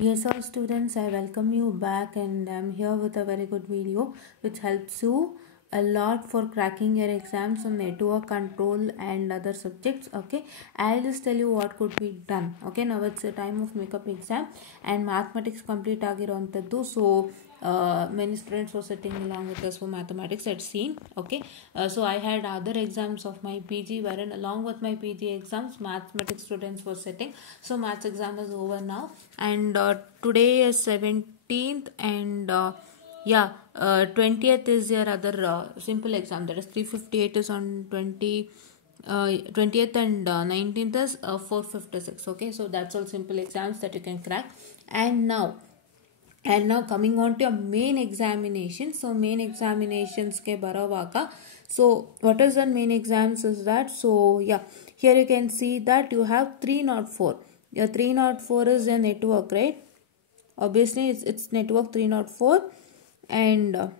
Yes, all students, I welcome you back and I'm here with a very good video which helps you a lot for cracking your exams on network control and other subjects. Okay, I'll just tell you what could be done. Okay, now it's a time of makeup exam and mathematics complete agirantaddu. So many students were sitting along with us for mathematics at scene. Okay, so I had other exams of my PG wherein along with my PG exams mathematics students were sitting. So maths exam is over now and today is 17th and 20th is your other simple exam, that is 358 is on 20th and 19th is 456. Okay, so that's all simple exams that you can crack. And now coming on to your main examination. So main examinations ke baravaka. So what is the main exams is that? So yeah, here you can see that you have 304. Your 304 is a network, right? Obviously it's network 304 and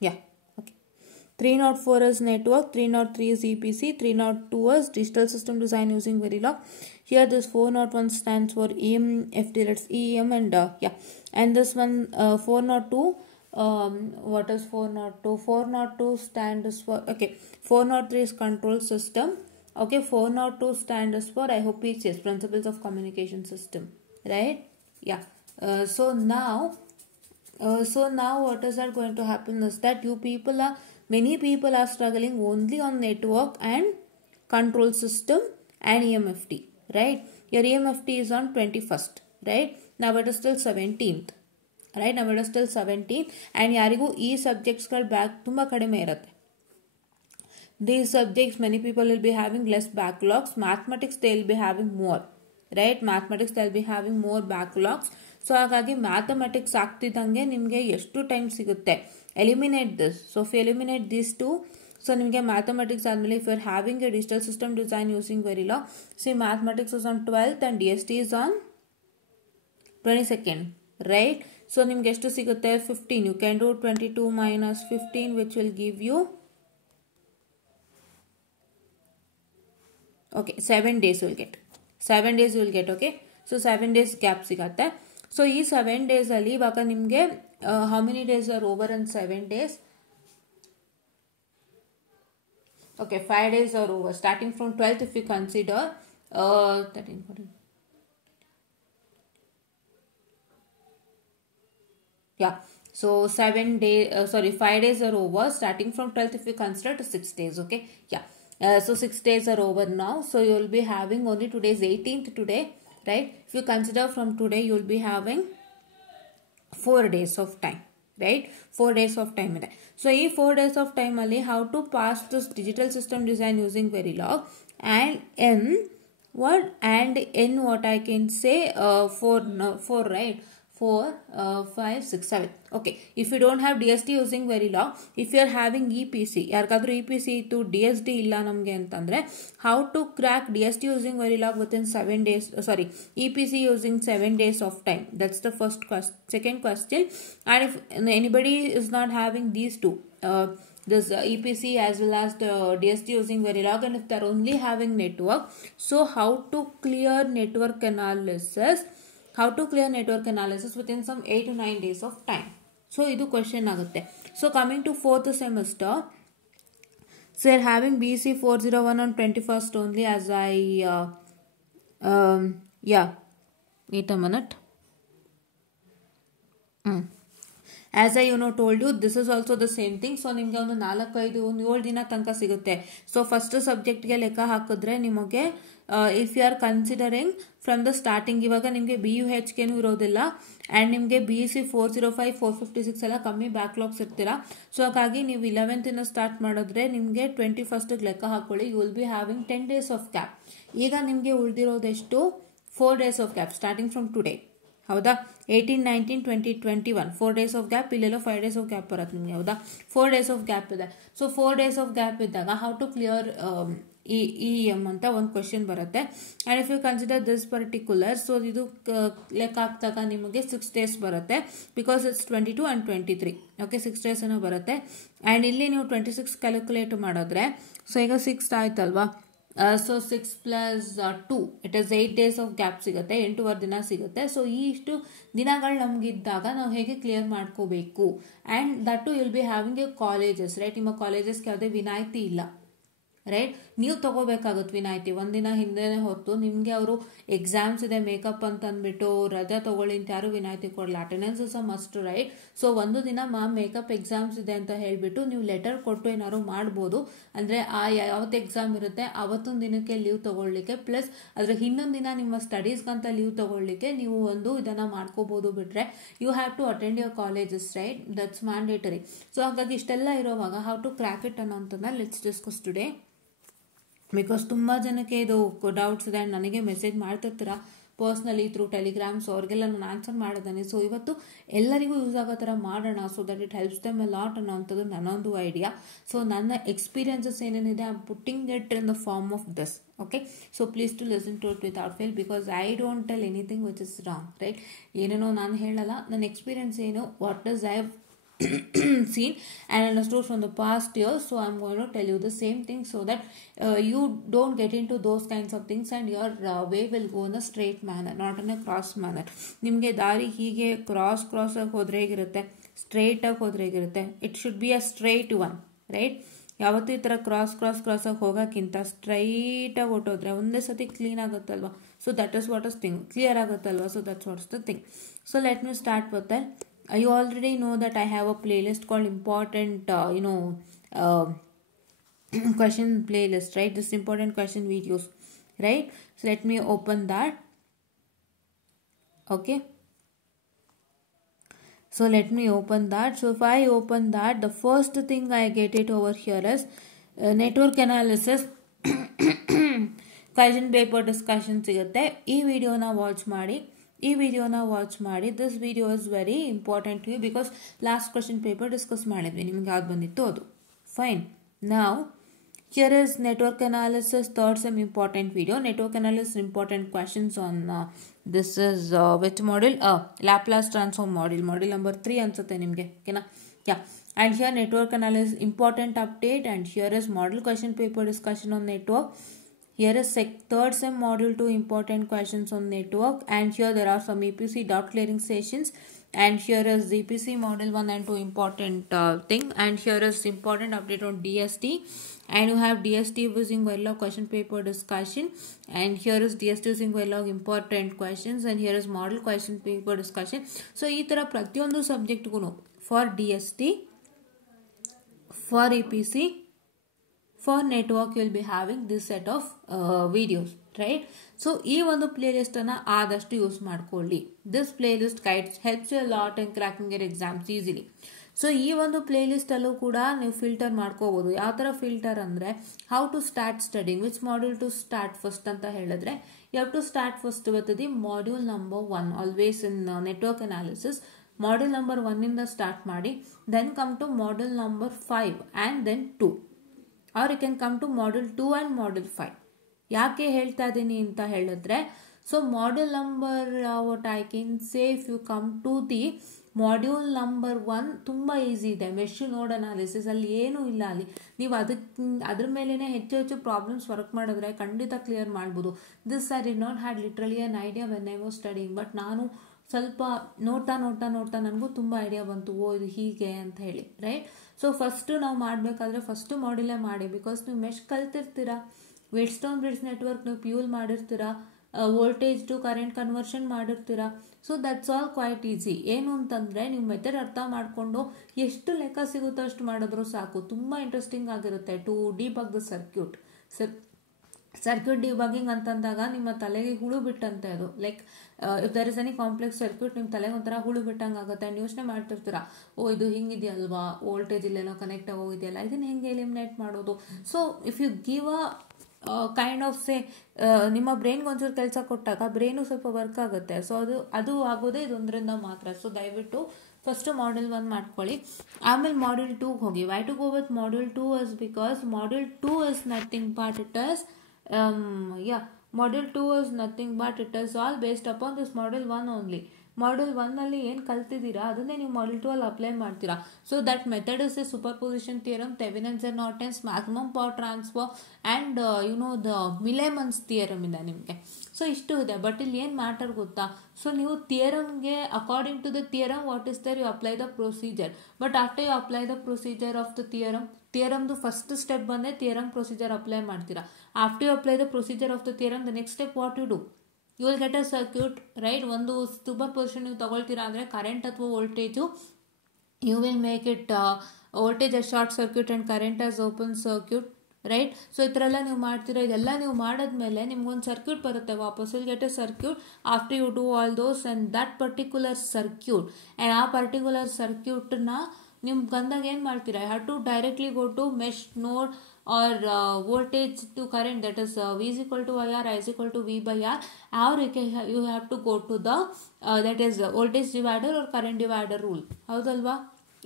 yeah, okay. 304 is network, 303 is EPC, 302 is digital system design using Verilog. Here this 401 stands for EMFD, that's EM and and this one 402, what is 402? 402 stands for, okay, 403 is control system. Okay, 402 stands for, I hope it says principles of communication system, right? Yeah. So now what is that going to happen is that many people are struggling only on network and control system and EMFT, right? Your EMFT is on 21st, right? Now it is still 17th, right? Now it is still 17th and yarigu ee subjects gal back tumba kadime irutte. These subjects many people will be having less backlogs. Mathematics they will be having more, right? Mathematics they will be having more backlogs. So ಹಾಗಾಗಿ mathematics ಆಗ್ತಿದ್ದಂಗೆ ನಿಮಗೆ ಎಷ್ಟು time ಸಿಗುತ್ತೆ, eliminate this. So if eliminate this two, so ನಿಮಗೆ mathematics ಆದಮೇಲೆ if you are having a digital system design using Verilog, see mathematics is on 12th and DST is on 22nd, right? So ನಿಮ್ಗೆ ಎಷ್ಟು ಸಿಗುತ್ತೆ? 15. You can do 22 minus 15 which will give you, okay, 7 days will get. 7 days will get, okay? So 7 days gap ಸಿಗತ್ತೆ. So ಈ 7 days ಅಲ್ಲಿ ಇವಾಗ ನಿಮಗೆ how many days are over in 7 days? Okay, 5 days are over. Starting from 12th if you consider 13, 14. Yeah. So 5 days are over. Starting from 12th if you consider to 6 days, okay? Yeah. So 6 days are over now. So you will be having only today's 18th today, right? If you consider from today, you will be having 4 days of time, right? 4 days of time. So in 4 days of time only, how to pass this digital system design using Verilog and what I can say 4, right? 4, 5, 6, 7. Okay, if you don't have DST using Verilog, if you are having EPC, ಯಾರಿಗಾದ್ರೂ EPC ಇತ್ತು DST ಇಲ್ಲ ನಮಗೆ ಅಂತಂದ್ರೆ, how to crack DST using Verilog within 7 days, EPC using 7 days of time. That's the first question. Second question, and if anybody is not having these two, this EPC as well as the DST using Verilog, and if they are only having network, so how to clear network analysis? How to clear network analysis within some 8 to 9 days of time. So idu question agutte. So coming to 4th semester, so they are having BC 401 on 21st only, as I wait a minute. As I told you, this is also the same thing. So ನಿಮಗೆ ಒಂದು 4-5-7 ದಿನ ತನಕ ಸಿಗುತ್ತೆ. So first ಸಬ್ಜೆಕ್ಟ್ಗೆ ಲೆಕ್ಕ ಹಾಕಿದ್ರೆ ನಿಮಗೆ if you are considering from the starting, ಇವಾಗ ನಿಮಗೆ BUHKನೂ ಇರೋದಿಲ್ಲ ಆ್ಯಂಡ್ ನಿಮಗೆ BC 405, 456 ಎಲ್ಲ ಕಮ್ಮಿ ಬ್ಯಾಕ್ಲಾಗ್ಸ್ ಇರ್ತೀರಾ. ಸೊ ಹಾಗಾಗಿ ನೀವು 11th ಸ್ಟಾರ್ಟ್ ಮಾಡಿದ್ರೆ ನಿಮಗೆ 21st ಲೆಕ್ಕ ಹಾಕೊಳ್ಳಿ, you will be having 10 days of gap. ಈಗ ನಿಮಗೆ ಉಳಿದಿರೋದೆಷ್ಟು? 4 days of gap starting from today, ಹೌದಾ? 18, 19, 20, 21 4 days ಆಫ್ ಗ್ಯಾಪ್. ಇಲ್ಲೆಲ್ಲ 5 days ಆಫ್ ಗ್ಯಾಪ್ ಬರುತ್ತೆ ನಿಮಗೆ, ಹೌದಾ? 4 days ಆಫ್ ಗ್ಯಾಪ್ ಇದೆ. ಸೊ 4 days ಆಫ್ ಗ್ಯಾಪ್ ಇದ್ದಾಗ ಹೌ ಟು ಕ್ಲಿಯರ್ EM ಅಂತ ಒಂದು ಕ್ವೆಶನ್ ಬರುತ್ತೆ. And if you consider this particular, so ಇದು ಲೆಕ್ಕ ಹಾಕಿದಾಗ ನಿಮಗೆ 6 days ಬರುತ್ತೆ, because it's 22 and 23. Okay, 6 days ಏನೋ ಬರುತ್ತೆ. ಆ್ಯಂಡ್ ಇಲ್ಲಿ ನೀವು 26 ಕ್ಯಾಲ್ಕುಲೇಟ್ ಮಾಡಿದ್ರೆ, ಸೊ ಈಗ 6 ಆಯ್ತಲ್ವಾ, so 6 + 2 it is 8 days of gap ಸಿಗುತ್ತೆ, 8 ದಿನ ಸಿಗುತ್ತೆ. ಸೊ ಈ ಇಷ್ಟು ದಿನಗಳು ನಮಗಿದ್ದಾಗ ನಾವು ಹೇಗೆ ಕ್ಲಿಯರ್ ಮಾಡ್ಕೋಬೇಕು. And that two will be having a colleges, right. ನಿಮ್ಮ ಕಾಲೇಜಸ್ಗೆ ಯಾವುದೇ ವಿನಾಯಿತಿ ಇಲ್ಲ, ರೈಟ್. ನೀವು ತಗೋಬೇಕಾಗುತ್ತೆ ವಿನಾಯಿತಿ. ಒಂದಿನ ಹಿಂದೆನೇ ಹೊತ್ತು ನಿಮಗೆ ಅವರು ಎಕ್ಸಾಮ್ಸ್ ಇದೆ ಮೇಕಪ್ ಅಂತ ಅಂದ್ಬಿಟ್ಟು ರಜಾ ತಗೊಳ್ಳಿ ಅಂತ ಯಾರು ವಿನಾಯಿತಿ ಕೊಡಲ್ಲ. Attendance is a must, right. So ಒಂದು ದಿನ ಮೇಕಪ್ ಎಕ್ಸಾಮ್ಸ್ ಇದೆ ಅಂತ ಹೇಳಿಬಿಟ್ಟು ನೀವು ಲೆಟರ್ ಕೊಟ್ಟು ಏನಾದ್ರು ಮಾಡ್ಬೋದು. ಅಂದರೆ ಆ ಯಾವತ್ತು ಎಕ್ಸಾಮ್ ಇರುತ್ತೆ ಅವತ್ತೊಂದು ದಿನಕ್ಕೆ ಲೀವ್ ತಗೊಳ್ಳಿಕ್ಕೆ, ಪ್ಲಸ್ ಅದ್ರ ಇನ್ನೊಂದು ದಿನ ನಿಮ್ಮ ಸ್ಟಡೀಸ್ಗಂತ ಲೀವ್ ತಗೊಳ್ಳಿಕ್ಕೆ ನೀವು ಒಂದು ಇದನ್ನು ಮಾಡ್ಕೋಬೋದು. ಬಿಟ್ರೆ you have to attend your colleges, right. That's mandatory. So ಹಾಗಾಗಿ ಇಷ್ಟೆಲ್ಲ ಇರೋವಾಗ ಹೌ ಟು ಕ್ರ್ಯಾಕ್ ಇಟ್ ಅನ್ನೋಂಥದ್ದನ್ನ ಲೆಟ್ಸ್ ಡಿಸ್ಕಸ್ ಟುಡೇ. ಬಿಕಾಸ್ ತುಂಬ ಜನಕ್ಕೆ ಇದು ಡೌಟ್ಸ್ ಇದೆ ಆ್ಯಂಡ್ ನನಗೆ ಮೆಸೇಜ್ ಮಾಡ್ತಿರ್ತೀರ ಪರ್ಸ್ನಲಿ ಥ್ರೂ ಟೆಲಿಗ್ರಾಮ್ಸ್, ಅವ್ರಿಗೆಲ್ಲ ನಾನು ಆನ್ಸರ್ ಮಾಡಿದ್ದೇನೆ. ಸೊ ಇವತ್ತು ಎಲ್ಲರಿಗೂ ಯೂಸ್ ಆಗೋ ಥರ ಮಾಡೋಣ, so that it helps them a lot ಅನ್ನೋವಂಥದ್ದು ನನ್ನೊಂದು ಐಡಿಯಾ. ಸೊ ನನ್ನ ಎಕ್ಸ್ಪೀರಿಯನ್ಸಸ್ ಏನೇನಿದೆ I am putting it in the form of this, okay. So please to listen to it without fail, because I don't tell anything which is wrong, right. ಏನೇನೋ ನಾನು ಹೇಳಲ್ಲ, ನನ್ನ experience ಏನು, what does I have seen and understood from the past years. So I'm going to tell you the same thing so that you don't get into those kinds of things and your way will go in a straight manner, not in a cross manner. ನಿಮಗೆ ದಾರಿ ಹೀಗೆ cross ಆಗಿ ಹೋದ್ರೆ ಹೇಗಿರುತ್ತೆ, straight ಆಗಿ ಹೋದ್ರೆ ಹೇಗಿರುತ್ತೆ. It should be a straight one, right. ಯಾವತ್ತೂ ಈ ಥರ ಕ್ರಾಸ್ ಆಗಿ ಹೋಗೋಕ್ಕಿಂತ ಸ್ಟ್ರೈಟಾಗಿ ಹೊಟ್ಟೋದ್ರೆ ಒಂದೇ ಸತಿ ಕ್ಲೀನ್ ಆಗುತ್ತಲ್ವ. So that is what is thing, clear ಆಗುತ್ತಲ್ವ. So that's what's the thing. So let me start with that. You already know that I have a playlist called important question playlist, right? This important question videos, right? So let me open that. Okay, so let me open that. So if I open that, the first thing I get it over here is network analysis question paper discussion ಸಿಗುತ್ತೆ. ಈ ವಿಡಿಯೋನ watch ಮಾಡಿ. This video is very important to you because last question paper discuss ಮಾಡಿದ್ವಿ, ನಿಮ್ಗೆ ಯಾವ್ದು ಬಂದಿತ್ತು ಅದು. Fine. ನಾವು here is network analysis third sem important video. Network analysis important questions on this is which module, Laplace transform module number 3 ಅನ್ಸುತ್ತೆ ನಿಮಗೆ, ಓಕೆನಾ. ಯಾ. And here network analysis important update, and here is model question paper discussion on network. Here is third sem module 2 important questions on network, and here there are some EPC doubt clearing sessions, and here is EPC module 1 and 2 important thing, and here is important update on DST, and you have DST using Verilog question paper discussion, and here is DST using Verilog important questions, and here is model question paper discussion. So ee tara prathiyondu subject guno for DST, for EPC, for network you will be having this set of videos, right? So ಈ ಒಂದು play list ಅನ್ನ ಆದಷ್ಟು use ಮಾಡ್ಕೊಳ್ಳಿ. This playlist guides helps you lot in cracking your exams easily. So ಈ ಒಂದು play list ಅಲ್ಲೂ ಕೂಡ ನೀವು ಫಿಲ್ಟರ್ ಮಾಡ್ಕೋಬಹುದು. ಯಾವ ತರ ಫಿಲ್ಟರ್ ಅಂದ್ರೆ, how to start studying, which module to start first ಅಂತ ಹೇಳಿದ್ರೆ, you have to start first with the module number 1 always in network analysis. Module number 1 ಇಂದ ಸ್ಟಾರ್ಟ್ ಮಾಡಿ, then come to module number 5 and then 2, or you can come to module 2 and module 5. ಯಾಕೆ ಹೇಳ್ತಾ ಇದ್ದೀನಿ ಅಂತ ಹೇಳಿದ್ರೆ, so module number what I can say, if you come to the module number 1 ತುಂಬ easy ಇದೆ. Mesh ನೋಡ್ analysis ಅಲ್ಲಿ ಏನೂ ಇಲ್ಲ. ಅಲ್ಲಿ ನೀವು ಅದ್ರ ಮೇಲೇ ಹೆಚ್ಚು ಪ್ರಾಬ್ಲಮ್ಸ್ ವರ್ಕ್ ಮಾಡಿದ್ರೆ ಖಂಡಿತ ಕ್ಲಿಯರ್ ಮಾಡ್ಬೋದು. This I did not had literally an idea when I was studying, but ನಾನು ಸ್ವಲ್ಪ ನೋಡ್ತಾ ನನಗೂ ತುಂಬ ಐಡಿಯಾ ಬಂತು, ಓ ಇದು ಹೀಗೆ ಅಂತ ಹೇಳಿ, ರೈಟ್. ಸೊ ಫಸ್ಟು ನಾವು ಮಾಡಬೇಕಾದ್ರೆ ಫಸ್ಟು ಮಾಡ್ಯೂಲೇ ಮಾಡಿ, ಬಿಕಾಸ್ ನೀವು ಮೆಶ್ ಕಲ್ತಿರ್ತೀರಾ, ವೆಟ್ಸ್ಟೋನ್ ಬ್ರಿಡ್ಜ್ ನೆಟ್ವರ್ಕ್ ನೀವು ಪ್ಯೂಲ್ ಮಾಡಿರ್ತೀರಾ, ವೋಲ್ಟೇಜ್ ಟು ಕರೆಂಟ್ ಕನ್ವರ್ಷನ್ ಮಾಡಿರ್ತೀರಾ. So that's all quite easy. ಏನು ಅಂತಂದರೆ ನೀವು ಮೆಥಡ್ ಅರ್ಥ ಮಾಡಿಕೊಂಡು ಎಷ್ಟು ಲೆಕ್ಕ ಸಿಗುತ್ತೋ ಅಷ್ಟು ಮಾಡಿದ್ರು ಸಾಕು. ತುಂಬ ಇಂಟ್ರೆಸ್ಟಿಂಗ್ ಆಗಿರುತ್ತೆ to debug the circuit debugging ಅಂತಂದಾಗ ನಿಮ್ಮ ತಲೆಗೆ ಹುಳು ಬಿಟ್ಟಂತೆ ಅದು. Like if there is any complex circuit ನಿಮ್ಮ ತಲೆಗೆ ಒಂಥರ ಹುಳು ಬಿಟ್ಟಂಗೆ ಆಗುತ್ತೆ. ಆ್ಯಂಡ್ ಯೋಚನೆ ಮಾಡ್ತಿರ್ತೀರಾ, ಓ ಇದು ಹಿಂಗಿದೆಯಲ್ವಾ, ವೋಲ್ಟೇಜ್ ಇಲ್ಲೇನೋ ಕನೆಕ್ಟ್ ಆಗೋಗಿದೆಯಲ್ಲ, ಇದನ್ನು ಹೆಂಗೆ ಎಲಿಮಿನೇಟ್ ಮಾಡೋದು. So if you give a kind of say, ನಿಮ್ಮ ಬ್ರೈನ್ಗೆ ಒಂಚೂರು ಕೆಲಸ ಕೊಟ್ಟಾಗ ಬ್ರೈನು ಸ್ವಲ್ಪ ವರ್ಕ್ ಆಗುತ್ತೆ. ಸೊ ಅದು ಆಗೋದೇ ಇದೊಂದರಿಂದ ಮಾತ್ರ. ಸೊ ದಯವಿಟ್ಟು ಫಸ್ಟ್ ಮಾಡ್ಯೂಲ್ 1 ಮಾಡ್ಕೊಳ್ಳಿ, ಆಮೇಲೆ ಮಾಡ್ಯೂಲ್ 2 ಹೋಗಿ. Why to go with module 2 is because module 2 is nothing but it is module 2 is nothing but it is all based upon this module 1 only. Module 1 ಏನು ಕಲ್ತಿದ್ದೀರಾ ಅದನ್ನೇ ನೀವು ಮಾಡ್ಯೂಲ್ 2 ಅಲ್ಲಿ apply ಮಾಡ್ತೀರಾ. So that method is a superposition theorem, Thevenin's and Norton's, maximum power transfer and the Millman's theorem ಇದೆ ನಿಮಗೆ. So ಇಷ್ಟು ಇದೆ. But ಇಲ್ಲಿ ಏನು ಮ್ಯಾಟರ್ ಗೊತ್ತಾ, ಸೊ ನೀವು ಥಿಯರಮ್ಗೆ according to the theorem what is there you apply the procedure. But after you apply the procedure of the ಥಿಯರಮ್ದು ಫಸ್ಟ್ ಸ್ಟೆಪ್ ಬಂದರೆ ಥಿಯರಮ್ ಪ್ರೊಸೀಜರ್ ಅಪ್ಲೈ ಮಾಡ್ತೀರಾ. After you apply the procedure of the theorem, the next step what you do, you will get a circuit, right. ಒಂದು superposition ನೀವು ತಗೊಳ್ತೀರಾ ಅಂದರೆ current ಅಥವಾ voltage, you will make it voltage as short circuit and current as open circuit, right. So ಈ ಥರ ಎಲ್ಲ ನೀವು ಮಾಡ್ತೀರಾ. ಇದೆಲ್ಲ ನೀವು ಮಾಡಿದ್ಮೇಲೆ ನಿಮ್ಗೊಂದು ಸರ್ಕ್ಯೂಟ್ ಬರುತ್ತೆ ವಾಪಸ್, will get a circuit after you do all those and that particular circuit. And ಆ ಪರ್ಟಿಕ್ಯುಲರ್ ಸರ್ಕ್ಯೂಟನ್ನ ನಿಮ್ಗೆ ಬಂದಾಗ ಏನು ಮಾಡ್ತೀರಾ, have to directly go to mesh node or voltage to current, that is V is equal to IR, I is equal to V by R, or you have to go to the that is voltage divider or current divider rule. ಹೌದಲ್ವಾ?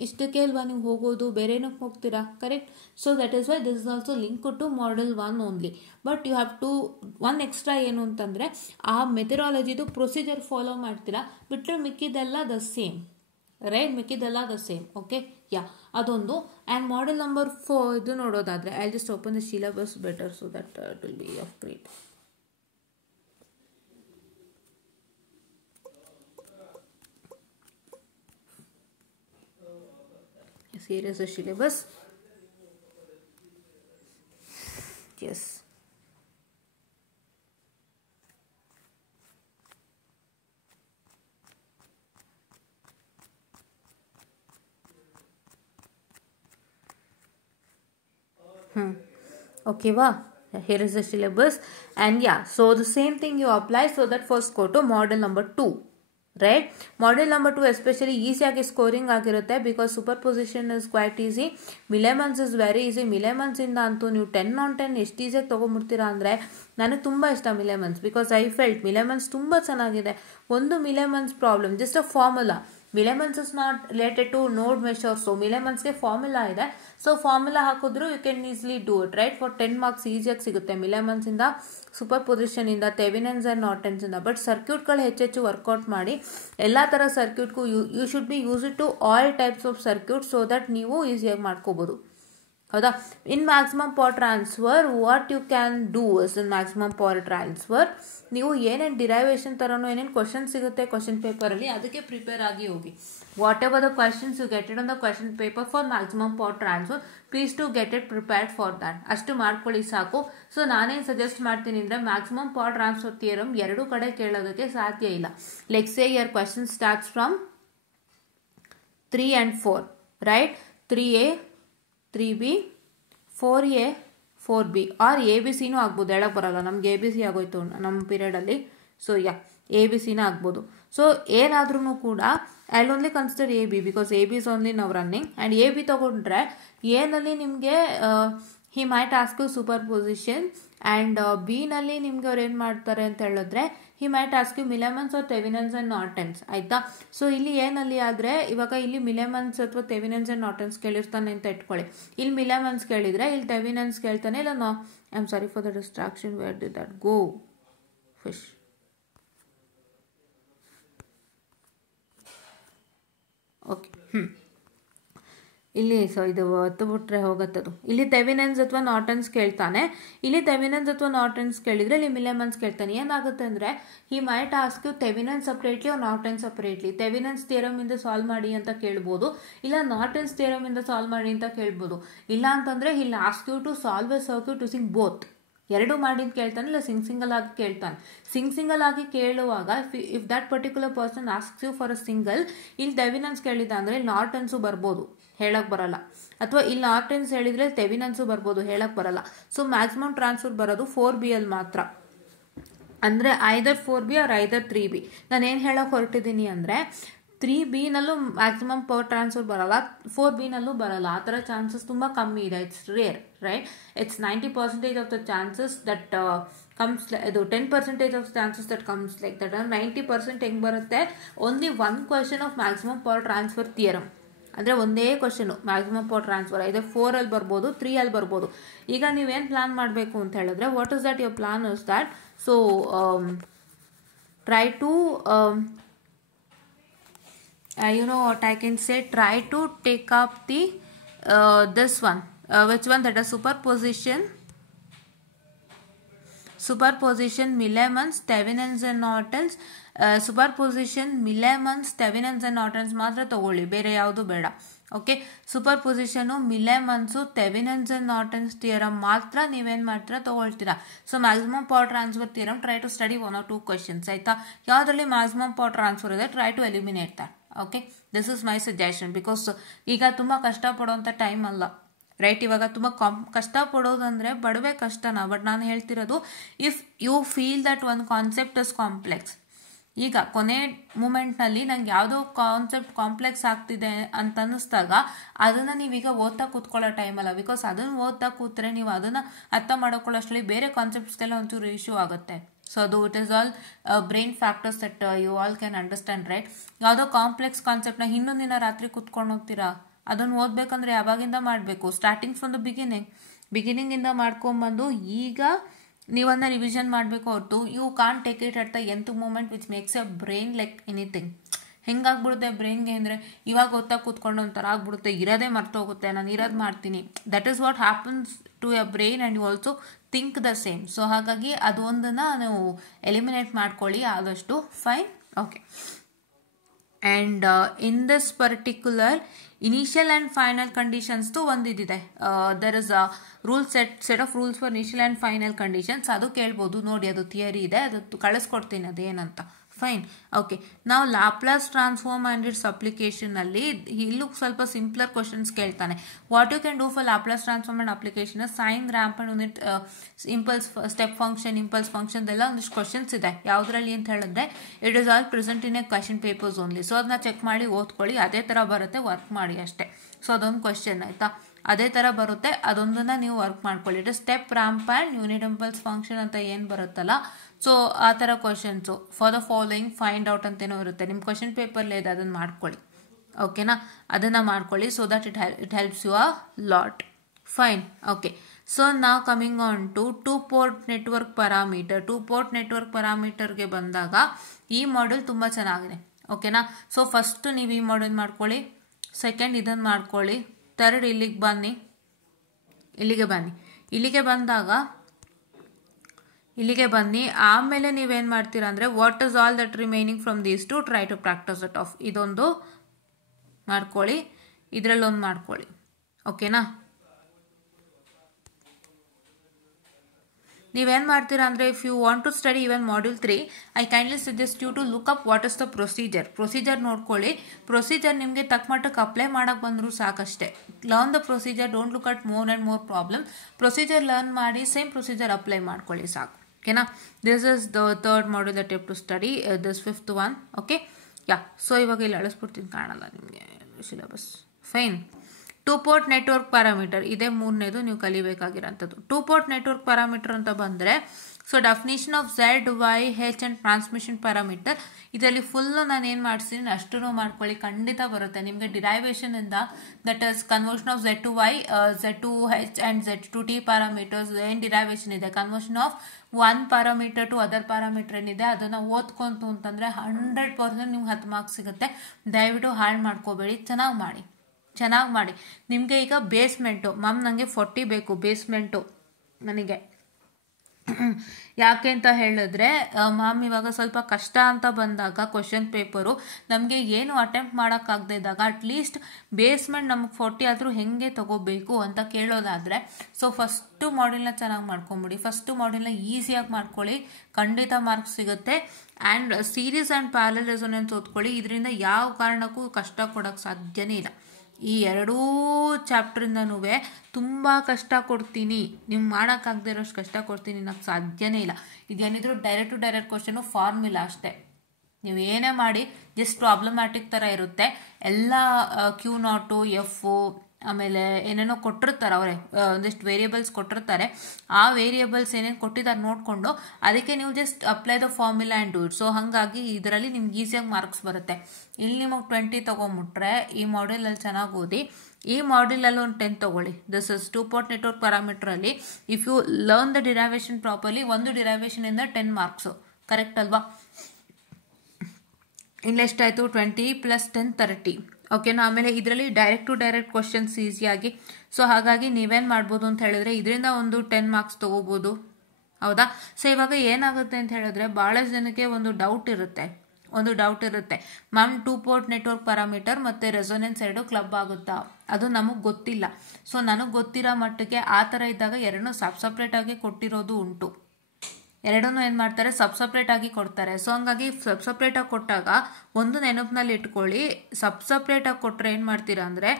ಇಷ್ಟಕ್ಕೆ ಅಲ್ವಾ ನೀವು ಹೋಗೋದು, ಬೇರೆನಕ್ಕೆ ಹೋಗ್ತೀರಾ, correct. So that is why this is also link to module 1 only. But you have to one extra ಏನು ಅಂತಂದರೆ ಆ ಮೆಥಡಾಲಜಿದು ಪ್ರೊಸೀಜರ್ ಫಾಲೋ ಮಾಡ್ತೀರಾ, ಬಿಟ್ಟರೆ ಮಿಕ್ಕಿದೆಲ್ಲ ದ ಸೇಮ್, ರೈಟ್. ಮಿಕ್ಕಿದೆಲ್ಲ ದ ಸೇಮ್. ಓಕೆ, ಯಾ, ಅದೊಂದು. ಆ್ಯಂಡ್ ಮಾಡೆಲ್ ನಂಬರ್ 4 ಇದು ನೋಡೋದಾದರೆ I just open the syllabus better so that it will be of great. Here is the syllabus. Yes. Okay, here is the syllabus, and yeah, so the same thing you apply. So that first go to model number 2, right. Model number 2 especially easy ಆಗಿ scoring ಆಗಿರುತ್ತೆ, because superposition is quite easy, Millman's is very easy. Millman's ಇಂದ ಅಂತೂ ನೀವು 10/10 ಎಷ್ಟು ಈಸಿಯಾಗಿ ತೊಗೊಂಡ್ಬಿಡ್ತೀರಾ ಅಂದರೆ, ನನಗೆ ತುಂಬ ಇಷ್ಟ Millman's, because I felt Millman's ತುಂಬ ಚೆನ್ನಾಗಿದೆ. ಒಂದು Millman's problem just a formula. Millman's is not related to node measure, so ಮಿಲೇಮನ್ಸ್ಗೆ ಫಾರ್ಮುಲಾ ಇದೆ. ಸೊ ಫಾರ್ಮುಲಾ ಹಾಕಿದ್ರು you can easily do it, right. For 10 marks ಈಸಿಯಾಗಿ ಸಿಗುತ್ತೆ ಮಿಲೇಮನ್ಸಿಂದ, ಸೂಪರ್ ಪೊಸಿಷನಿಂದ, ಥೆವೆನಿನ್ಸ್ ಆ್ಯಂಡ್ ನಾರ್ಟನ್ಸಿಂದ. ಬಟ್ ಸರ್ಕ್ಯೂಟ್ಗಳು ಹೆಚ್ಚೆಚ್ಚು ವರ್ಕೌಟ್ ಮಾಡಿ, ಎಲ್ಲ ಥರ ಸರ್ಕ್ಯೂಟ್ಗೂ you should be use it to all types of circuit, so that ನೀವು ಈಸಿಯಾಗಿ ಮಾಡ್ಕೋಬೋದು, ಹೌದಾ. In maximum power transfer what you can do is, in maximum power transfer ನೀವು ಏನೇನು ಡಿರೈವೇಷನ್ ಥರನೋ ಏನೇನು ಕ್ವಶನ್ ಸಿಗುತ್ತೆ ಕ್ವಶನ್ ಪೇಪರಲ್ಲಿ, ಅದಕ್ಕೆ ಪ್ರಿಪೇರ್ ಆಗಿ ಹೋಗಿ. Whatever the questions you get it on the question paper for maximum power transfer, please to get it prepared for that. ಅಷ್ಟು ಮಾಡ್ಕೊಳ್ಳಿ ಸಾಕು. ಸೊ ನಾನೇನು ಸಜೆಸ್ಟ್ ಮಾಡ್ತೀನಿ ಅಂದರೆ, ಮ್ಯಾಕ್ಸಿಮಮ್ ಪವರ್ ಟ್ರಾನ್ಸ್ಫರ್ ಥಿಯರಮ್ ಎರಡೂ ಕಡೆ ಕೇಳೋದಕ್ಕೆ ಸಾಧ್ಯ ಇಲ್ಲ. Let say your question starts from 3 and 4, right. 3A 3B 4A 4B or ABC ಆಗ್ಬೋದು, ಹೇಳಕ್ಕೆ ಬರೋಲ್ಲ, ನಮ್ಗೆ ABC ಆಗೋಯ್ತು ನಮ್ಮ ಪೀರಿಯಡಲ್ಲಿ. ಸೊ ಯಾ, ABCನ ಆಗ್ಬೋದು. ಸೊ ಏನಾದ್ರೂ ಕೂಡ I only consider AB because AB is only ನಾವು ರನ್ನಿಂಗ್. ಆ್ಯಂಡ್ AB ತೊಗೊಂಡ್ರೆ ಏನಲ್ಲಿ ನಿಮಗೆ he might ask you superposition, and ಬಿನಲ್ಲಿ ನಿಮ್ಗೆ ಅವ್ರು ಏನು ಮಾಡ್ತಾರೆ ಅಂತ ಹೇಳಿದ್ರೆ he might ask you Millman's or Thevenin's and Norton's, ಆಯಿತಾ. ಸೊ ಇಲ್ಲಿ ಏನಲ್ಲಿ ಆದರೆ ಇವಾಗ ಇಲ್ಲಿ ಮಿಲೇಮನ್ಸ್ ಅಥವಾ ಥೆವೆನಿನ್ಸ್ ಆ್ಯಂಡ್ ನಾರ್ಟನ್ಸ್ ಕೇಳಿರ್ತಾನೆ ಅಂತ ಇಟ್ಕೊಳ್ಳಿ. ಇಲ್ಲಿ ಮಿಲೇಮನ್ಸ್ ಕೇಳಿದರೆ ಇಲ್ಲಿ ಥೆವೆನಿನ್ಸ್ ಕೇಳ್ತಾನೆ, ಇಲ್ಲ I am sorry for the distraction, where did that go fish. Okay, ಇಲ್ಲಿ ಸೊ ಇದು ಹೊತ್ತು ಬಿಟ್ರೆ ಹೋಗತ್ತದು. ಇಲ್ಲಿ ಥೆವೆನಿನ್ಸ್ ಅಥವಾ ನಾರ್ಟನ್ಸ್ ಕೇಳ್ತಾನೆ, ಇಲ್ಲಿ ಥೆವೆನಿನ್ಸ್ ಅಥವಾ ನಾರ್ಟನ್ಸ್ ಕೇಳಿದರೆ ಇಲ್ಲಿ ಮಿಲೇಮನ್ಸ್ ಕೇಳ್ತಾನೆ. ಏನಾಗುತ್ತೆ ಅಂದರೆ he might ask you Thevenin's separately or Norton separately. Thevenin's theorem ಇಂದ ಸಾಲ್ವ್ ಮಾಡಿ ಅಂತ ಕೇಳ್ಬೋದು, ಇಲ್ಲ ನಾರ್ಟನ್ಸ್ ಥಿಯರಮ್ ಇಂದ ಸಾಲ್ವ್ ಮಾಡಿ ಅಂತ ಕೇಳ್ಬೋದು. ಇಲ್ಲ ಅಂತಂದರೆ ಇಲ್ಲಿ ask you to solve a circuit using both. ಎರಡು ಮಾಡಿ ಅಂತ ಕೇಳ್ತಾನೆ, ಇಲ್ಲ ಸಿಂಗಲ್ ಆಗಿ ಕೇಳ್ತಾನೆ. ಸಿಂಗಲ್ ಆಗಿ ಕೇಳುವಾಗ if that particular person asks you for a single, ಇಲ್ಲಿ ಥೆವೆನಿನ್ಸ್ ಕೇಳಿದ ಅಂದರೆ ಇಲ್ಲಿ ನಾರ್ಟನ್ಸು ಬರ್ಬೋದು, ಹೇಳಕ್ಕೆ ಬರಲ್ಲ. ಅಥವಾ ಇಲ್ಲಿ ನಾರ್ಟನ್ಸ್ ಹೇಳಿದರೆ ಥೆವೆನಿನ್ಸು ಬರ್ಬೋದು, ಹೇಳಕ್ಕೆ ಬರಲ್ಲ. ಸೊ ಮ್ಯಾಕ್ಸಿಮಮ್ ಟ್ರಾನ್ಸ್ಫರ್ ಬರೋದು 4B ಅಲ್ಲಿ ಮಾತ್ರ, ಅಂದರೆ ಐದರ್ 4B ಆರ್ ಐದರ್ 3B. ನಾನೇನು ಹೇಳೋಕೆ ಹೊರಟಿದ್ದೀನಿ ಅಂದರೆ 3Bನಲ್ಲೂ ಮ್ಯಾಕ್ಸಿಮಮ್ ಪವರ್ ಟ್ರಾನ್ಸ್ಫರ್ ಬರಲ್ಲ, 4Bನಲ್ಲೂ ಬರಲ್ಲ. ಆ ಥರ ಚಾನ್ಸಸ್ ತುಂಬ ಕಮ್ಮಿ ಇದೆ. It's rare, right. It's 90% of the chances that comes, ಇದು 10% of chances that comes like that. 90% ಹೆಂಗೆ ಬರುತ್ತೆ, only one question of maximum power transfer theorem, ಅಂದರೆ ಒಂದೇ question maximum power transfer. Either 4 ಅಲ್ಲಿ ಬರ್ಬೋದು, 3 ಅಲ್ಲಿ ಬರ್ಬೋದು. ಈಗ ನೀವೇನು ಪ್ಲಾನ್ ಮಾಡಬೇಕು ಅಂತ ಹೇಳಿದ್ರೆ, what is that your plan is that, so try to you know what I can say, try to take up the this one, which one, that is superposition Millemans, Thevenins and Nortons. Superposition Millemans, Thevenins and Nortons ಮಾತ್ರ ತಗೊಳ್ಳಿ, ಬೇರೆ ಯಾವುದು ಬೇಡ. Okay, superposition Millman's Thevenin's and Norton's theorem ಮಾತ್ರ ನೀವೇನು ಮಾಡ್ತೀರಾ ತಗೊಳ್ತೀರಾ. So maximum power transfer theorem try to study 1 or 2 questions, ಆಯ್ತಾ. ಯಾವುದರಲ್ಲಿ ಮ್ಯಾಕ್ಸಿಮಮ್ ಪವರ್ ಟ್ರಾನ್ಸ್ಫರ್ ಇದೆ try to eliminate that. Okay, this is my suggestion. Because ಈಗ ತುಂಬ ಕಷ್ಟಪಡೋಂಥ time ಅಲ್ಲ, ರೈಟ್. ಇವಾಗ ತುಂಬ ಕಷ್ಟಪಡೋದಂದರೆ ಬಡವೆ ಕಷ್ಟನ. ಬಟ್ ನಾನು ಹೇಳ್ತಿರೋದು, ಇಫ್ ಯು ಫೀಲ್ ದಟ್ ಒಂದು ಕಾನ್ಸೆಪ್ಟ್ ಇಸ್ ಕಾಂಪ್ಲೆಕ್ಸ್, ಈಗ ಕೊನೆ ಮೂಮೆಂಟ್ನಲ್ಲಿ ನಂಗೆ ಯಾವುದೋ ಕಾನ್ಸೆಪ್ಟ್ ಕಾಂಪ್ಲೆಕ್ಸ್ ಆಗ್ತಿದೆ ಅಂತ ಅನ್ನಿಸ್ದಾಗ ಅದನ್ನು ನೀವೀಗ ಓದ್ತಾ ಕೂತ್ಕೊಳ್ಳೋ ಟೈಮಲ್ಲ. ಬಿಕಾಸ್ ಅದನ್ನು ಓದ್ತಾ ಕೂತ್ರೆ ನೀವು ಅದನ್ನು ಅರ್ಥ ಮಾಡ್ಕೊಳ್ಳೋಷ್ಟರಲ್ಲಿ ಬೇರೆ ಕಾನ್ಸೆಪ್ಟ್ಸ್ಗೆಲ್ಲ ಒಂಚೂರು ಇಶ್ಯೂ ಆಗುತ್ತೆ. ಸೊ ಅದು it is all brain factors that you all can understand, right. ಯಾವುದೋ ಕಾಂಪ್ಲೆಕ್ಸ್ ಕಾನ್ಸೆಪ್ಟ್ನ ಇನ್ನೊಂದು ದಿನ ರಾತ್ರಿ ಕೂತ್ಕೊಂಡು ಹೋಗ್ತೀರಾ, ಅದನ್ನು ಓದಬೇಕಂದ್ರೆ ಯಾವಾಗಿಂದ ಮಾಡಬೇಕು, ಸ್ಟಾರ್ಟಿಂಗ್ ಫ್ರಮ್ ದ ಬಿಗಿನಿಂಗಿಂದ ಮಾಡ್ಕೊಂಬಂದು ಈಗ ನೀವನ್ನ ರಿವಿಷನ್ ಮಾಡಬೇಕು ಹೊರತು you can't take it at the end moment which makes a brain like anything. ಹೆಂಗಾಗ್ಬಿಡುತ್ತೆ ಬ್ರೈನ್ಗೆ ಅಂದರೆ, ಇವಾಗ ಓದ್ತಾ ಕೂತ್ಕೊಂಡು ಒಂಥರ ಆಗ್ಬಿಡುತ್ತೆ, ಇರೋದೇ ಮರ್ತೋಗುತ್ತೆ, ನಾನು ಇರೋದು ಮಾಡ್ತೀನಿ. That is what happens to your brain and you also think the same. So ಹಾಗಾಗಿ ಅದೊಂದನ್ನು ನೀವು ಎಲಿಮಿನೇಟ್ ಮಾಡ್ಕೊಳ್ಳಿ ಆದಷ್ಟು. Fine, okay. And in this particular initial and final ಕಂಡೀಷನ್ಸ್ದು ಒಂದಿದೆ. There is a rule set of rules for initial and final conditions. ಅದು ಕೇಳ್ಬೋದು, ನೋಡಿ ಅದು ಥಿಯರಿ ಇದೆ, ಅದು ಕಳಿಸ್ಕೊಡ್ತೀನಿ ಅದೇನಂತ. Fine, okay. ನಾವು ಲ್ಯಾಪ್ಲಾಸ್ ಟ್ರಾನ್ಸ್ಫಾರ್ಮ್ ಆ್ಯಂಡ್ ಇಟ್ಸ್ ಅಪ್ಲಿಕೇಶನಲ್ಲಿ ಇಲ್ಲೂ ಸ್ವಲ್ಪ ಸಿಂಪ್ಲರ್ ಕ್ವಶನ್ಸ್ ಕೇಳ್ತಾನೆ. What you can do for Laplace transform and application, sine, ramp and unit, impulse, step function, impulse function ಎಲ್ಲ ಒಂದಿಷ್ಟು ಕ್ವಶನ್ಸ್ ಇದೆ. ಯಾವುದರಲ್ಲಿ ಅಂತ ಹೇಳಿದ್ರೆ it is all present in a question papers only. So ಅದನ್ನ check ಮಾಡಿ ಓದ್ಕೊಳ್ಳಿ, ಅದೇ ಥರ ಬರುತ್ತೆ, ವರ್ಕ್ ಮಾಡಿ ಅಷ್ಟೇ. ಸೊ ಅದೊಂದು ಕ್ವಶನ್ ಆಯಿತಾ, ಅದೇ ಥರ ಬರುತ್ತೆ, ಅದೊಂದನ್ನು ನೀವು ವರ್ಕ್ ಮಾಡ್ಕೊಳ್ಳಿ. It step, ramp and unit impulse function ಅಂತ ಏನು ಬರುತ್ತಲ್ಲ, ಸೊ ಆ ಥರ questions. For the following find out ಅಂತೇನೋ ಇರುತ್ತೆ, ನಿಮ್ಮ ಕ್ವಶನ್ ಪೇಪರ್ಲೇ ಇದೆ, ಅದನ್ನು ಮಾಡ್ಕೊಳ್ಳಿ. ಓಕೆನಾ, ಅದನ್ನು ಮಾಡ್ಕೊಳ್ಳಿ. So that it helps you a lot. Fine, okay. So ನಾವು coming on to 2 port network parameter. 2 port network ಪ್ಯಾರಾಮೀಟರ್ಗೆ ಬಂದಾಗ ಈ ಮಾಡ್ಯೂಲ್ ತುಂಬ ಚೆನ್ನಾಗಿದೆ. ಓಕೆನಾ, ಸೊ ಫಸ್ಟ್ ನೀವು ಈ ಮಾಡ್ಯೂಲ್ ಮಾಡ್ಕೊಳ್ಳಿ, ಸೆಕೆಂಡ್ ಇದನ್ನು ಮಾಡ್ಕೊಳ್ಳಿ, ಥರ್ಡ್ ಇಲ್ಲಿಗೆ ಬನ್ನಿ. ಇಲ್ಲಿಗೆ ಬನ್ನಿ ಆಮೇಲೆ ನೀವೇನು ಮಾಡ್ತೀರಾ ಅಂದರೆ, what is all that remaining from these to try to practise it of. ಇದೊಂದು ಮಾಡ್ಕೊಳ್ಳಿ, ಇದರಲ್ಲೊಂದು ಮಾಡ್ಕೊಳ್ಳಿ. ಓಕೆನಾ, ನೀವೇನು ಮಾಡ್ತೀರಾ ಅಂದರೆ, if you want to study even module 3, I kindly suggest you to look up what is the procedure ನೋಡ್ಕೊಳ್ಳಿ. Procedure ನಿಮಗೆ ತಕ್ಕ ಮಟ್ಟಕ್ಕೆ ಅಪ್ಲೈ ಮಾಡೋಕ್ಕೆ ಬಂದರೂ ಸಾಕಷ್ಟೇ. Learn the procedure, don't look at more and more problem. Procedure learn ಮಾಡಿ same procedure apply ಮಾಡ್ಕೊಳ್ಳಿ ಸಾಕು. ಓಕೆನಾ, this is the third module that you have to study, this 5th one. Okay, yeah. So ಇವಾಗ ಇಲ್ಲಿ ಅಳಿಸ್ಬಿಡ್ತೀನಿ, ಕಾಣಲ್ಲ ನಿಮಗೆ syllabus. Fine, 2 port network parameter ಇದೇ ಮೂರನೇದು ನೀವು ಕಲಿಬೇಕಾಗಿರೋಂಥದ್ದು. 2 port ನೆಟ್ವರ್ಕ್ ಪ್ಯಾರಾಮೀಟರ್ ಅಂತ ಬಂದರೆ, so definition of Z, Y, H and transmission parameter. ಇದರಲ್ಲಿ ಫುಲ್ಲು ನಾನು ಏನು ಮಾಡಿಸ್ತೀನಿ ಅಷ್ಟೂ ಮಾಡ್ಕೊಳ್ಳಿ, ಖಂಡಿತ ಬರುತ್ತೆ ನಿಮಗೆ ಡಿರೈವೇಷನಿಂದ. That is conversion of Z to Y, Z to H and Z to T parameters ಏನು ಡಿರೈವೇಷನ್ ಇದೆ, conversion of one parameter to other parameter ಏನಿದೆ ಅದನ್ನು ಓದ್ಕೊಂತು ಅಂತಂದರೆ 100% ನಿಮ್ಗೆ 10 ಮಾರ್ಕ್ಸ್ ಸಿಗುತ್ತೆ. ದಯವಿಟ್ಟು ಹಾಳು ಮಾಡ್ಕೋಬೇಡಿ, ಚೆನ್ನಾಗಿ ಮಾಡಿ. ನಿಮಗೆ ಈಗ ಬೇಸ್ಮೆಂಟು ಮ್ಯಾಮ್ ನನಗೆ 40 ಬೇಕು ಬೇಸ್ಮೆಂಟು ನನಗೆ. ಯಾಕೆ ಅಂತ ಹೇಳಿದ್ರೆ ಮ್ಯಾಮ್ ಇವಾಗ ಸ್ವಲ್ಪ ಕಷ್ಟ ಅಂತ ಬಂದಾಗ ಕ್ವಶನ್ ಪೇಪರು ನಮಗೆ ಏನು ಅಟೆಂಪ್ಟ್ ಮಾಡೋಕ್ಕಾಗದೇ ಇದ್ದಾಗ ಅಟ್ಲೀಸ್ಟ್ ಬೇಸ್ಮೆಂಟ್ ನಮಗೆ 40 ಆದರೂ ಹೆಂಗೆ ತಗೋಬೇಕು ಅಂತ ಕೇಳೋದಾದರೆ, ಸೊ ಫಸ್ಟು ಮಾಡ್ಯೂಲ್ನ ಚೆನ್ನಾಗಿ ಮಾಡ್ಕೊಂಬಿಡಿ. ಫಸ್ಟು ಮಾಡ್ಯೂಲ್ನ ಈಸಿಯಾಗಿ ಮಾಡ್ಕೊಳ್ಳಿ, ಖಂಡಿತ ಮಾರ್ಕ್ಸ್ ಸಿಗುತ್ತೆ. And series and parallel resonance ಓದ್ಕೊಳ್ಳಿ, ಇದರಿಂದ ಯಾವ ಕಾರಣಕ್ಕೂ ಕಷ್ಟ ಕೊಡೋಕ್ಕೆ ಸಾಧ್ಯನೇ ಇಲ್ಲ. ಈ ಎರಡೂ ಚಾಪ್ಟ್ರಿಂದನೂ ತುಂಬ ಕಷ್ಟ ಕೊಡ್ತೀನಿ, ನೀವು ಮಾಡೋಕ್ಕಾಗದೇ ಇರೋಷ್ಟು ಕಷ್ಟ ಕೊಡ್ತೀನಿ ನನಗೆ ಸಾಧ್ಯನೇ ಇಲ್ಲ. ಇದೇನಿದ್ರು direct to direct question, formula ಅಷ್ಟೇ. ನೀವು ಏನೇ ಮಾಡಿ ಜಸ್ಟ್ ಪ್ರಾಬ್ಲಮ್ಯಾಟಿಕ್ ಥರ ಇರುತ್ತೆ ಎಲ್ಲ. Q0, F, ಆಮೇಲೆ ಏನೇನೋ ಕೊಟ್ಟಿರ್ತಾರೆ ಅವರೇ, ಒಂದಿಷ್ಟು ವೇರಿಯೇಬಲ್ಸ್ ಕೊಟ್ಟಿರ್ತಾರೆ. ಆ ವೇರಿಯೇಬಲ್ಸ್ ಏನೇನು ಕೊಟ್ಟಿದ್ದಾರೆ ನೋಡಿಕೊಂಡು ಅದಕ್ಕೆ ನೀವು just apply the formula and do it. So ಹಾಗಾಗಿ ಇದರಲ್ಲಿ ನಿಮ್ಗೆ ಈಸಿಯಾಗಿ ಮಾರ್ಕ್ಸ್ ಬರುತ್ತೆ. ಇಲ್ಲಿ ನಿಮಗೆ 20 ತೊಗೊಂಬಿಟ್ರೆ ಈ ಮಾಡ್ಯೂಲಲ್ಲಿ ಚೆನ್ನಾಗಿ ಓದಿ. ಈ ಮಾಡ್ಯೂಲಲ್ಲಿ ಒಂದು 10 ತೊಗೊಳ್ಳಿ. ದಿಸ್ ಇಸ್ 2 port ನೆಟ್ವರ್ಕ್ ಪ್ಯಾರಾಮೀಟ್ರಲ್ಲಿ if you learn the derivation properly, ಒಂದು ಡಿರೈವೇಷನಿಂದ 10 ಮಾರ್ಕ್ಸು, ಕರೆಕ್ಟ್ ಅಲ್ವಾ? ಇಲ್ಲೆಷ್ಟಾಯಿತು 20 + 10 30. ಓಕೆನಾ. ಆಮೇಲೆ ಇದರಲ್ಲಿ ಡೈರೆಕ್ಟ್ ಟು ಡೈರೆಕ್ಟ್ ಕ್ವಶನ್ಸ್ ಈಸಿಯಾಗಿ. ಸೊ ಹಾಗಾಗಿ ನೀವೇನು ಮಾಡ್ಬೋದು ಅಂತ ಹೇಳಿದ್ರೆ ಇದರಿಂದ ಒಂದು 10 ಮಾರ್ಕ್ಸ್ ತೊಗೋಬೋದು. ಹೌದಾ. ಸೊ ಇವಾಗ ಏನಾಗುತ್ತೆ ಅಂತ ಹೇಳಿದ್ರೆ ಭಾಳ ಜನಕ್ಕೆ ಒಂದು ಡೌಟ್ ಇರುತ್ತೆ ಮ್ಯಾಮ್ 2 ಪೋರ್ಟ್ ನೆಟ್ವರ್ಕ್ ಪ್ಯಾರಾಮೀಟರ್ ಮತ್ತು ರೆಸೊನೆನ್ಸ್ ಎರಡು ಕ್ಲಬ್ ಆಗುತ್ತಾ, ಅದು ನಮಗೆ ಗೊತ್ತಿಲ್ಲ. ಸೊ ನನಗೆ ಗೊತ್ತಿರೋ ಮಟ್ಟಿಗೆ ಆ ಥರ ಇದ್ದಾಗ ಎರಡನ್ನೂ ಸಪ್ರೇಟಾಗಿ ಕೊಟ್ಟಿರೋದು ಉಂಟು. ಎರಡನ್ನೂ ಏನು ಮಾಡ್ತಾರೆ, ಸಪ್ರೇಟಾಗಿ ಕೊಡ್ತಾರೆ. ಸೊ ಹಂಗಾಗಿ ಸಪ್ರೇಟಾಗಿ ಕೊಟ್ಟಾಗ ಒಂದು ನೆನಪಿನಲ್ಲಿ ಇಟ್ಕೊಳ್ಳಿ, ಸಪ್ರೇಟಾಗಿ ಕೊಟ್ಟರೆ ಏನು ಮಾಡ್ತೀರಾ ಅಂದರೆ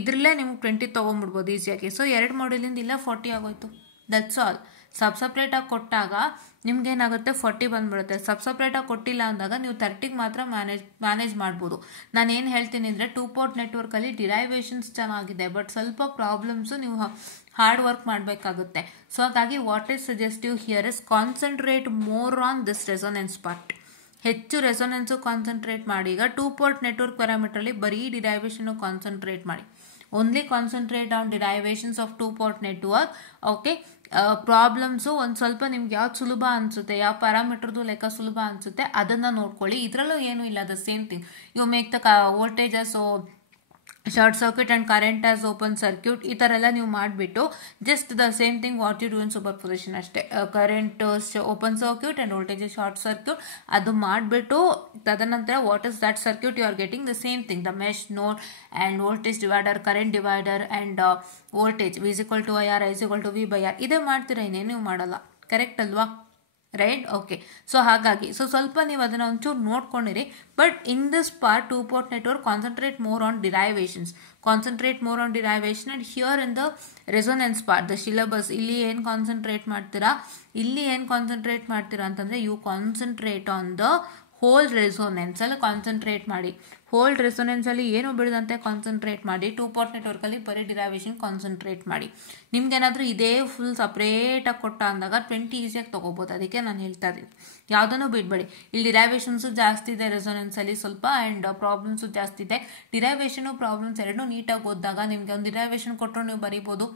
ಇದರಲ್ಲೇ ನಿಮ್ಗೆ 20 ತೊಗೊಂಬಿಡ್ಬೋದು ಈಸಿಯಾಗಿ. ಸೊ 2 ಮಾಡ್ಯೂಲಿಂದ ಇಲ್ಲ 40 ಆಗೋಯ್ತು. That's all. ಸಪ್ರೇಟಾಗಿ ಕೊಟ್ಟಾಗ ನಿಮ್ಗೇನಾಗುತ್ತೆ 40 ಬಂದ್ಬಿಡುತ್ತೆ. ಸಪ್ರೇಟಾಗಿ ಕೊಟ್ಟಿಲ್ಲ ಅಂದಾಗ ನೀವು 30ಗೆ ಮಾತ್ರ ಮ್ಯಾನೇಜ್ ಮಾಡ್ಬೋದು. ನಾನು ಏನು ಹೇಳ್ತೀನಿ ಅಂದರೆ 2 ಪೋರ್ಟ್ ನೆಟ್ವರ್ಕಲ್ಲಿ ಡಿರೈವೇಷನ್ಸ್ ಚೆನ್ನಾಗಿದೆ, ಬಟ್ ಸ್ವಲ್ಪ ಪ್ರಾಬ್ಲಮ್ಸು ನೀವು ಹಾರ್ಡ್ ವರ್ಕ್ ಮಾಡಬೇಕಾಗುತ್ತೆ. ಸೊ ಹಾಗಾಗಿ what is suggestive here is concentrate more on this resonance part. ಹೆಚ್ಚು ರೆಸೊನೆನ್ಸು ಕಾನ್ಸಂಟ್ರೇಟ್ ಮಾಡಿ. ಈಗ 2 ಪೋರ್ಟ್ ನೆಟ್ವರ್ಕ್ ಪ್ಯಾರಾಮೀಟರಲ್ಲಿ ಬರೀ ಡಿರೈವೇಷನ್ನು ಕಾನ್ಸಂಟ್ರೇಟ್ ಮಾಡಿ. Only concentrate on derivations of 2 port network. Okay. Problems ಒಂದು ಸ್ವಲ್ಪ ನಿಮ್ಗೆ ಯಾವ್ದು ಸುಲಭ ಅನಿಸುತ್ತೆ, ಯಾವ ಪ್ಯಾರಾಮೀಟರ್ದು ಲೆಕ್ಕ ಸುಲಭ ಅನಿಸುತ್ತೆ ಅದನ್ನು ನೋಡ್ಕೊಳ್ಳಿ. ಇದರಲ್ಲೂ ಏನೂ ಇಲ್ಲ, the same thing. You make the voltages short circuit and current as open circuit, ಈ ಥರ ಎಲ್ಲ ನೀವು ಮಾಡಿಬಿಟ್ಟು just the same thing what you do in superposition ಅಷ್ಟೇ. Current open circuit and voltage short circuit ಅದು ಮಾಡಿಬಿಟ್ಟು ತದನಂತರ what is that circuit you are getting the same thing, the mesh node and voltage divider, current divider and voltage V = IR, I = V/R. ಇದೇ ಮಾಡ್ತೀರಾ, ಇನ್ನೇನು ನೀವು ಮಾಡಲ್ಲ. Correct ಅಲ್ವಾ? Right. Okay. So ಹಾಗಾಗಿ ಸ್ವಲ್ಪ ನೀವು ಅದನ್ನು ಒಂಚೂರು ನೋಡ್ಕೊಂಡಿರಿ. But in this part 2 port network concentrate more on derivations and here in the resonance part the syllabus ಇಲ್ಲಿ ಏನು ಕಾನ್ಸಂಟ್ರೇಟ್ ಮಾಡ್ತೀರಾ ಅಂತಂದರೆ you concentrate on the whole ರೆಸೊನೆನ್ಸಲ್ಲಿ ಕಾನ್ಸಂಟ್ರೇಟ್ ಮಾಡಿ. ಹೋಲ್ ರೆಸೊನೆನ್ಸಲ್ಲಿ ಏನು ಬಿಡದಂತೆ ಕಾನ್ಸಂಟ್ರೇಟ್ ಮಾಡಿ. 2 ಪೋರ್ಟ್ ನೆಟ್ವರ್ಕಲ್ಲಿ ಬರೀ ಡಿರೈವೇಷನ್ ಕಾನ್ಸಂಟ್ರೇಟ್ ಮಾಡಿ. ನಿಮ್ಗೇನಾದರೂ ಇದೇ ಫುಲ್ ಸಪ್ರೇಟಾಗಿ ಕೊಟ್ಟ ಅಂದಾಗ 20 ಈಸಿಯಾಗಿ ತೊಗೋಬೋದು. ಅದಕ್ಕೆ ನಾನು ಹೇಳ್ತಾ ಇದ್ದೀನಿ, ಯಾವುದನ್ನು ಬಿಡಬೇಡಿ. ಇಲ್ಲಿ ಡಿರೈವೇಷನ್ಸು ಜಾಸ್ತಿ ಇದೆ ರೆಸೊನೆನ್ಸಲ್ಲಿ ಸ್ವಲ್ಪ, ಆ್ಯಂಡ್ ಪ್ರಾಬ್ಲಮ್ಸು ಜಾಸ್ತಿ ಇದೆ. ಡಿರೈವೇಷನು ಪ್ರಾಬ್ಲಮ್ಸ್ ಎರಡೂ ನೀಟಾಗಿ ಓದಿದಾಗ ನಿಮಗೆ ಒಂದು ಡಿರೈವೇಷನ್ ಕೊಟ್ಟರು ನೀವು ಬರೀಬೋದು,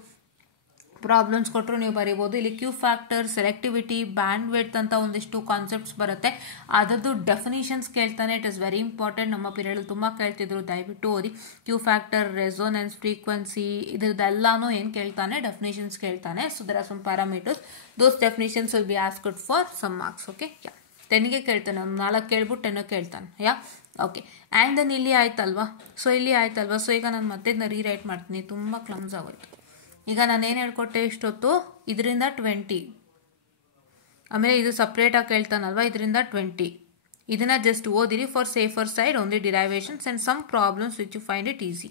ಪ್ರಾಬ್ಲಮ್ಸ್ ಕೊಟ್ಟರು ನೀವು ಬರೀಬೋದು. ಇಲ್ಲಿ Q factor, selectivity, bandwidth ಅಂತ ಒಂದಿಷ್ಟು ಕಾನ್ಸೆಪ್ಟ್ಸ್ ಬರುತ್ತೆ. ಅದರದ್ದು ಡೆಫಿನಿಷನ್ಸ್ ಕೇಳ್ತಾನೆ. It is very important. ನಮ್ಮ ಪೀರಿಯಡಲ್ಲಿ ತುಂಬ ಕೇಳ್ತಿದ್ರು, ದಯವಿಟ್ಟು ಓದಿ. ಕ್ಯೂ ಫ್ಯಾಕ್ಟರ್, ರೆಸೊನೆನ್ಸ್, ಫ್ರೀಕ್ವೆನ್ಸಿ ಇದರದೆಲ್ಲನೂ ಏನು ಕೇಳ್ತಾನೆ, ಡೆಫಿನಿಷನ್ಸ್ ಕೇಳ್ತಾನೆ. So there are some parameters, those definitions will be asked for some marks. Okay. 10ಗೆ ಕೇಳ್ತಾನೆ, ಒಂದು 4 ಕೇಳ್ಬಿಟ್ಟು 10 ಕೇಳ್ತಾನೆ. ಓಕೆ. ಆ್ಯಂಡ್ ದೆನ್ ಇಲ್ಲಿ ಆಯ್ತಲ್ವಾ. ಸೊ ಈಗ ನಾನು ಮತ್ತೆ ರೀರೈಟ್ ಮಾಡ್ತೀನಿ, ತುಂಬ ಕ್ಲಮ್ಸ್ ಆಗೋಯ್ತು. ಈಗ ನಾನೇನು ಹೇಳ್ಕೊಟ್ಟೆ ಇಷ್ಟೊತ್ತು, ಇದರಿಂದ 20, ಆಮೇಲೆ ಇದು ಸಪ್ರೇಟಾಗಿ ಕೇಳ್ತಾನಲ್ವ, ಇದರಿಂದ 20. ಇದನ್ನು ಜಸ್ಟ್ ಓದಿರಿ for safer side, only derivations and some problems which you find it easy.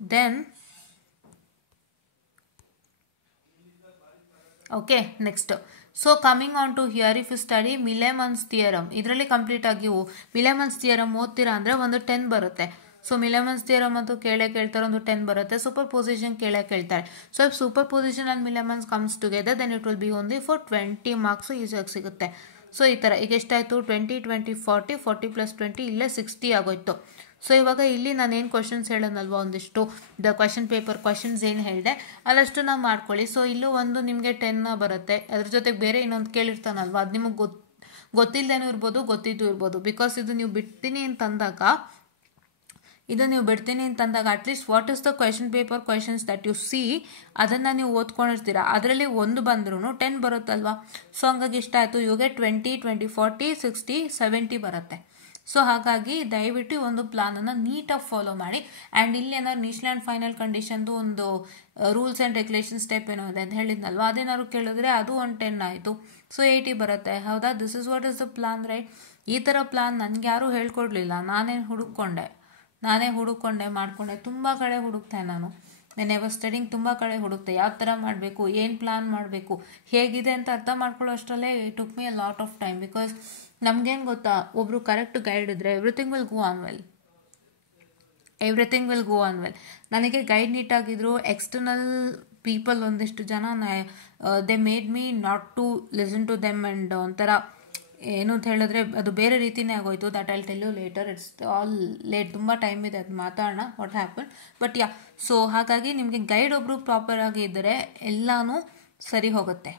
Then okay, next. So coming on to here, if you study Millman's theorem, ಇದರಲ್ಲಿ ಕಂಪ್ಲೀಟ್ ಆಗಿ ಮಿಲೆಮನ್ಸ್ ಥಿಯರಮ್ ಓದ್ತೀರಾ ಅಂದರೆ ಒಂದು 10 ಬರುತ್ತೆ. ಸೊ ಮಿಲೆಮನ್ಸ್ ಥಿಯರಮ್ ಅಂತೂ ಕೇಳ್ತಾರೆ, ಒಂದು 10 ಬರುತ್ತೆ. ಸೂಪರ್ ಪೊಸಿಷನ್ ಕೇಳ್ತಾರೆ. So if superposition and Millman's comes together then it will be only for 20 marks ಈಸಿಯಾಗಿ ಸಿಗುತ್ತೆ. ಸೊ ಈ ಥರ ಈಗ ಎಷ್ಟಾಯಿತು, 20 20 40 40 + 20 ಇಲ್ಲೇ 60 ಆಗೋಯ್ತು. ಸೊ ಇವಾಗ ಇಲ್ಲಿ ನಾನೇನು ಕ್ವಶನ್ಸ್ ಹೇಳೋನಲ್ವ, ಒಂದಿಷ್ಟು ದ ಕ್ವಶನ್ ಪೇಪರ್ ಕ್ವಶನ್ಸ್ ಏನು ಹೇಳಿದೆ ಅಲ್ಲಷ್ಟು ನಾವು ಮಾಡ್ಕೊಳ್ಳಿ. ಸೊ ಇಲ್ಲೂ ಒಂದು ನಿಮಗೆ 10 ಬರುತ್ತೆ. ಅದ್ರ ಜೊತೆಗೆ ಬೇರೆ ಇನ್ನೊಂದು ಕೇಳಿರ್ತಾನಲ್ವ, ಅದು ನಿಮಗೆ ಗೊತ್ತಿಲ್ಲದೇನೂ ಇರ್ಬೋದು, ಗೊತ್ತಿದ್ದು ಇರ್ಬೋದು. ಬಿಕಾಸ್ ಇದು ನೀವು ಬಿಡ್ತೀನಿ ಅಂತಂದಾಗ at least what is the question paper questions that you C ಅದನ್ನು ನೀವು ಓದ್ಕೊಂಡಿರ್ತೀರ. ಅದರಲ್ಲಿ ಒಂದು ಬಂದ್ರೂ 10 ಬರುತ್ತಲ್ವಾ. ಸೊ ಹಂಗಾಗಿ ಇಷ್ಟ ಆಯಿತು. ಇವಾಗ 20 20 40 60 70 ಬರುತ್ತೆ. ಸೊ ಹಾಗಾಗಿ ದಯವಿಟ್ಟು ಒಂದು ಪ್ಲಾನನ್ನು ನೀಟಾಗಿ ಫಾಲೋ ಮಾಡಿ. ಆ್ಯಂಡ್ ಇಲ್ಲಿ ಏನಾದ್ರು ಇನಿಷಿಯಲ್ ಆ್ಯಂಡ್ ಫೈನಲ್ ಕಂಡೀಷನ್ದು ಒಂದು ರೂಲ್ಸ್ ಆ್ಯಂಡ್ ರೆಗ್ಯುಲೇಷನ್ಸ್ ಟೈಪ್ ಏನೋ ಇದೆ ಅಂತ ಹೇಳಿದ್ನಲ್ವ, ಅದೇನಾದ್ರು ಕೇಳಿದ್ರೆ ಅದು ಒಂದು 10 ಆಯಿತು. ಸೊ 80 ಬರುತ್ತೆ. ಹೌದಾ? This is what is the plan, right? ಈ ಥರ ಪ್ಲಾನ್ ನನಗೆ ಯಾರೂ ಹೇಳ್ಕೊಡ್ಲಿಲ್ಲ, ನಾನೇ ಹುಡುಕೊಂಡೆ ಮಾಡಿಕೊಂಡೆ. ತುಂಬ ಕಡೆ ಹುಡುಕ್ತೆ ನಾನು ನೆವರ್ ಸ್ಟಡಿಂಗ್, ತುಂಬ ಕಡೆ ಹುಡುಕ್ತೆ ಯಾವ ಥರ ಮಾಡಬೇಕು, ಏನು ಪ್ಲಾನ್ ಮಾಡಬೇಕು, ಹೇಗಿದೆ ಅಂತ ಅರ್ಥ ಮಾಡ್ಕೊಳ್ಳೋ ಅಷ್ಟರಲ್ಲೇ it took me a lot of time. Because ನಮಗೇನು ಗೊತ್ತಾ, ಒಬ್ಬರು ಕರೆಕ್ಟ್ ಗೈಡ್ ಇದ್ದರೆ everything will go on well. ನನಗೆ ಗೈಡ್ ನೀಟಾಗಿದ್ರು. ಎಕ್ಸ್ಟರ್ನಲ್ ಪೀಪಲ್ ಒಂದಿಷ್ಟು ಜನ they made me not to listen to them and ಒಂಥರ ಏನು ಅಂತ ಹೇಳಿದ್ರೆ ಅದು ಬೇರೆ ರೀತಿಯೇ ಆಗೋಯ್ತು. That I'll tell you later, it's all late. ತುಂಬ ಟೈಮ್ ಇದೆ, ಅದು ಮಾತಾಡೋಣ ವಾಟ್ ಹ್ಯಾಪನ್. ಬಟ್ ಸೊ ಹಾಗಾಗಿ ನಿಮಗೆ ಗೈಡ್ ಒಬ್ಬರು ಪ್ರಾಪರಾಗಿ ಇದ್ದರೆ ಎಲ್ಲನೂ ಸರಿ ಹೋಗುತ್ತೆ.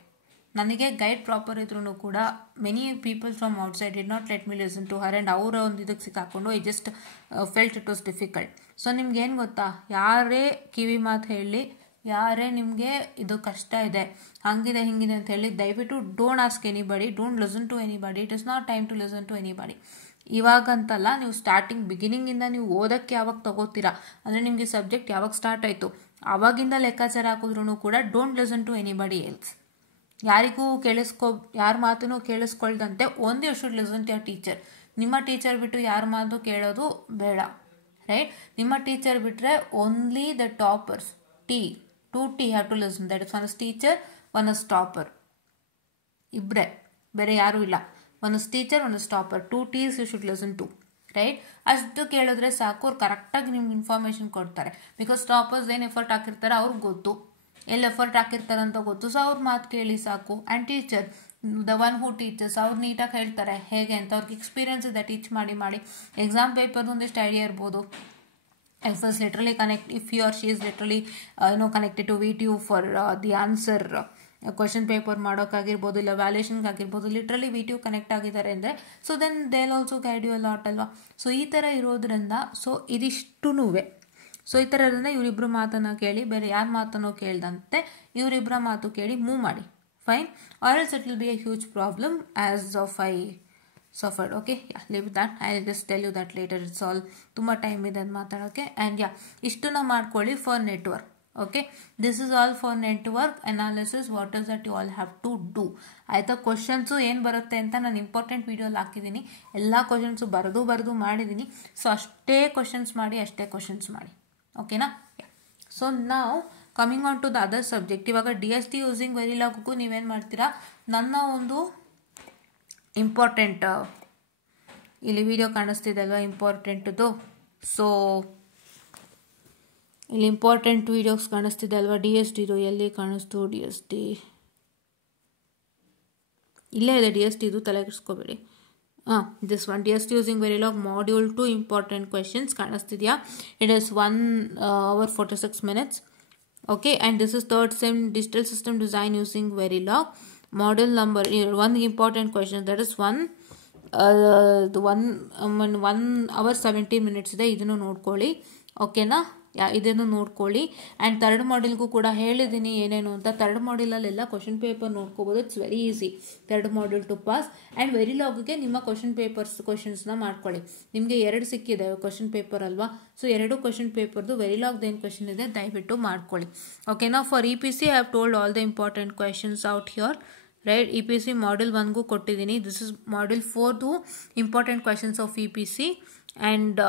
ನನಗೆ ಗೈಡ್ ಪ್ರಾಪರ್ ಇದ್ರೂ ಕೂಡ many people from outside did not let me listen to her and ಅವರ ಒಂದು ಇದಕ್ಕೆ ಸಿಕ್ಕಾಕೊಂಡು I just felt it was difficult. So ನಿಮ್ಗೆ ಏನು ಗೊತ್ತಾ, ಯಾರೇ ಕಿವಿ ಮಾತು ಹೇಳಿ, ಯಾರೇ ನಿಮಗೆ ಇದು ಕಷ್ಟ ಇದೆ, ಹಂಗಿದೆ ಹಿಂಗಿದೆ ಅಂತ ಹೇಳಿ, ದಯವಿಟ್ಟು don't ask anybody, don't listen to anybody. It is not time to listen to anybody. ಇವಾಗಂತಲ್ಲ, ನೀವು ಸ್ಟಾರ್ಟಿಂಗ್ ಬಿಗಿನಿಂಗಿಂದ ನೀವು ಓದೋಕ್ಕೆ ಯಾವಾಗ ತಗೋತೀರಾ, ಅಂದರೆ ನಿಮಗೆ ಸಬ್ಜೆಕ್ಟ್ ಯಾವಾಗ ಸ್ಟಾರ್ಟ್ ಆಯಿತು ಆವಾಗಿಂದ ಲೆಕ್ಕಾಚಾರ ಹಾಕಿದ್ರೂ ಕೂಡ don't listen to anybody else. ಯಾರಿಗೂ ಯಾರ ಮಾತನ್ನು ಕೇಳಿಸ್ಕೊಳ್ದಂತೆ only you should listen to your teacher. ನಿಮ್ಮ ಟೀಚರ್ ಬಿಟ್ಟು ಯಾರ ಮಾತು ಕೇಳೋದು ಬೇಡ, ರೈಟ್? ನಿಮ್ಮ ಟೀಚರ್ ಬಿಟ್ಟರೆ only the toppers, two T have to listen. That is one is teacher, one is topper, ಇಬ್ಬರೇ, ಬೇರೆ ಯಾರೂ ಇಲ್ಲ. One is teacher, one is topper, 2 T's you should listen to, right? ಅಷ್ಟು ಕೇಳಿದ್ರೆ ಸಾಕು, ಅವ್ರು ಕರೆಕ್ಟಾಗಿ ನಿಮ್ಗೆ ಇನ್ಫಾರ್ಮೇಷನ್ ಕೊಡ್ತಾರೆ. ಬಿಕಾಸ್ ಟಾಪರ್ಸ್ ಏನು ಎಫರ್ಟ್ ಹಾಕಿರ್ತಾರೆ ಅವ್ರಿಗೆ ಗೊತ್ತು, ಎಲ್ಲಿ ಎಫರ್ಟ್ ಹಾಕಿರ್ತಾರೆ ಅಂತ ಗೊತ್ತು. ಸೊ ಅವ್ರ ಮಾತು ಕೇಳಿ ಸಾಕು. And teacher, the one who teachers, ಅವ್ರು ನೀಟಾಗಿ ಹೇಳ್ತಾರೆ ಹೇಗೆ ಅಂತ, ಅವ್ರಿಗೆ ಎಕ್ಸ್ಪೀರಿಯನ್ಸ್ ಇದೆ ಟೀಚ್ ಮಾಡಿ. ಎಕ್ಸಾಮ್ ಪೇಪರ್ದು ಒಂದಿಷ್ಟು ಐಡಿಯಾ ಇರ್ಬೋದು. If is literally if he or she is literally connected to VTU for the answer question paper ಮಾಡೋಕ್ಕಾಗಿರ್ಬೋದು, ಇಲ್ಲ ವ್ಯಾಲ್ಯೂಷನ್ಗೆ ಆಗಿರ್ಬೋದು, ಲಿಟ್ರಲಿ VTU ಕನೆಕ್ಟ್ ಆಗಿದ್ದಾರೆ ಅಂದರೆ, so then they will also guide you a lot ಅಲ್ವಾ. ಸೊ ಈ ಥರ ಇರೋದ್ರಿಂದ, ಸೊ ಇದಿಷ್ಟೂ ಸೊ ಈ ಥರ ಇರೋದ್ರಿಂದ ಇವರಿಬ್ಬರು ಮಾತನ್ನು ಕೇಳಿ, ಬೇರೆ ಯಾರ ಮಾತನ್ನು ಕೇಳ್ದಂತೆ ಇವರಿಬ್ಬರ ಮಾತು ಕೇಳಿ ಮೂವ್ ಮಾಡಿ, fine. Or else it will be a huge problem as of I suffered. Okay, yeah, leave that. I'll just tell you that later. It's all ತುಂಬ ಟೈಮ್ ಇದೆ ಅದು ಮಾತಾಡೋಕ್ಕೆ. ಆ್ಯಂಡ್ ಯಾ, ಇಷ್ಟನ್ನ ಮಾಡ್ಕೊಳ್ಳಿ for network. Okay, this is all for network analysis. What is that you all have to do, ಆಯಿತಾ? Questions ಏನು ಬರುತ್ತೆ ಅಂತ ನಾನು ಇಂಪಾರ್ಟೆಂಟ್ ವೀಡಿಯೋಲಿ ಹಾಕಿದ್ದೀನಿ. ಎಲ್ಲ ಕ್ವಶನ್ಸು ಬರೆದು ಮಾಡಿದ್ದೀನಿ. ಸೊ ಅಷ್ಟೇ ಕ್ವಶನ್ಸ್ ಮಾಡಿ, ಓಕೆನಾ? ಸೊ ನಾವು coming on to the other subject. ಇವಾಗ DST ಯೂಸಿಂಗ್ ವೆರಿಲಾಗ್ಗೂ ನೀವೇನು ಮಾಡ್ತೀರಾ, ನನ್ನ ಒಂದು ಇಂಪಾರ್ಟೆಂಟ್ ಇಲ್ಲಿ ವಿಡಿಯೋ ಕಾಣಿಸ್ತಿದೆ ಅಲ್ವಾ, ಇಂಪಾರ್ಟೆಂಟ್ದು. ಸೊ ಇಲ್ಲಿ ಇಂಪಾರ್ಟೆಂಟ್ ವೀಡಿಯೋಸ್ ಕಾಣಿಸ್ತಿದೆ ಅಲ್ವಾ, DSTದು. ಎಲ್ಲಿ ಕಾಣಿಸ್ತು DST? ಇಲ್ಲೇ ಇದೆ DSTದು, ತಲೆ ಕೆಡಿಸ್ಕೋಬೇಡಿ. This one, DST using Verilog module 2 important questions ಕಾಣಿಸ್ತಿದೆಯಾ? It is 1 hour 46 minutes. Okay, and this is 3rd sem digital system design using Verilog. Model number 1 important question, that is 1 hour 17 minutes ಇದೆ. ಇದನ್ನು ನೋಡ್ಕೊಳ್ಳಿ, ಓಕೆನಾ? ಇದನ್ನು ನೋಡ್ಕೊಳ್ಳಿ. And 3rd ಮಾಡ್ಯೂಲ್ಗೂ ಕೂಡ ಹೇಳಿದ್ದೀನಿ ಏನೇನು ಅಂತ. 3rd ಮಾಡ್ಯೂಲಲ್ಲೆಲ್ಲ ಕ್ವಶನ್ ಪೇಪರ್ ನೋಡ್ಕೋಬೋದು. It's very easy 3rd module to pass. And ವೆರಿಲಾಗ್ಗೆ ನಿಮ್ಮ ಕ್ವಶನ್ಸ್ನ ಮಾಡ್ಕೊಳ್ಳಿ. ನಿಮಗೆ 2 ಸಿಕ್ಕಿದೆ ಕ್ವಶನ್ ಪೇಪರ್ ಅಲ್ವಾ, ಸೊ 2 ಕ್ವಶನ್ ಪೇಪರ್ದು ವೆರಿಲಾಗ್ದು ಏನು ಕ್ವಶನ್ ಇದೆ ದಯವಿಟ್ಟು ಮಾಡ್ಕೊಳ್ಳಿ, ಓಕೆನಾ? For EPC I have told all the important questions out here, right? EPC module 1ಗೂ ಕೊಟ್ಟಿದ್ದೀನಿ. ದಿಸ್ ಇಸ್ ಮಾಡ್ಯೂಲ್ 4ದು important questions of EPC. And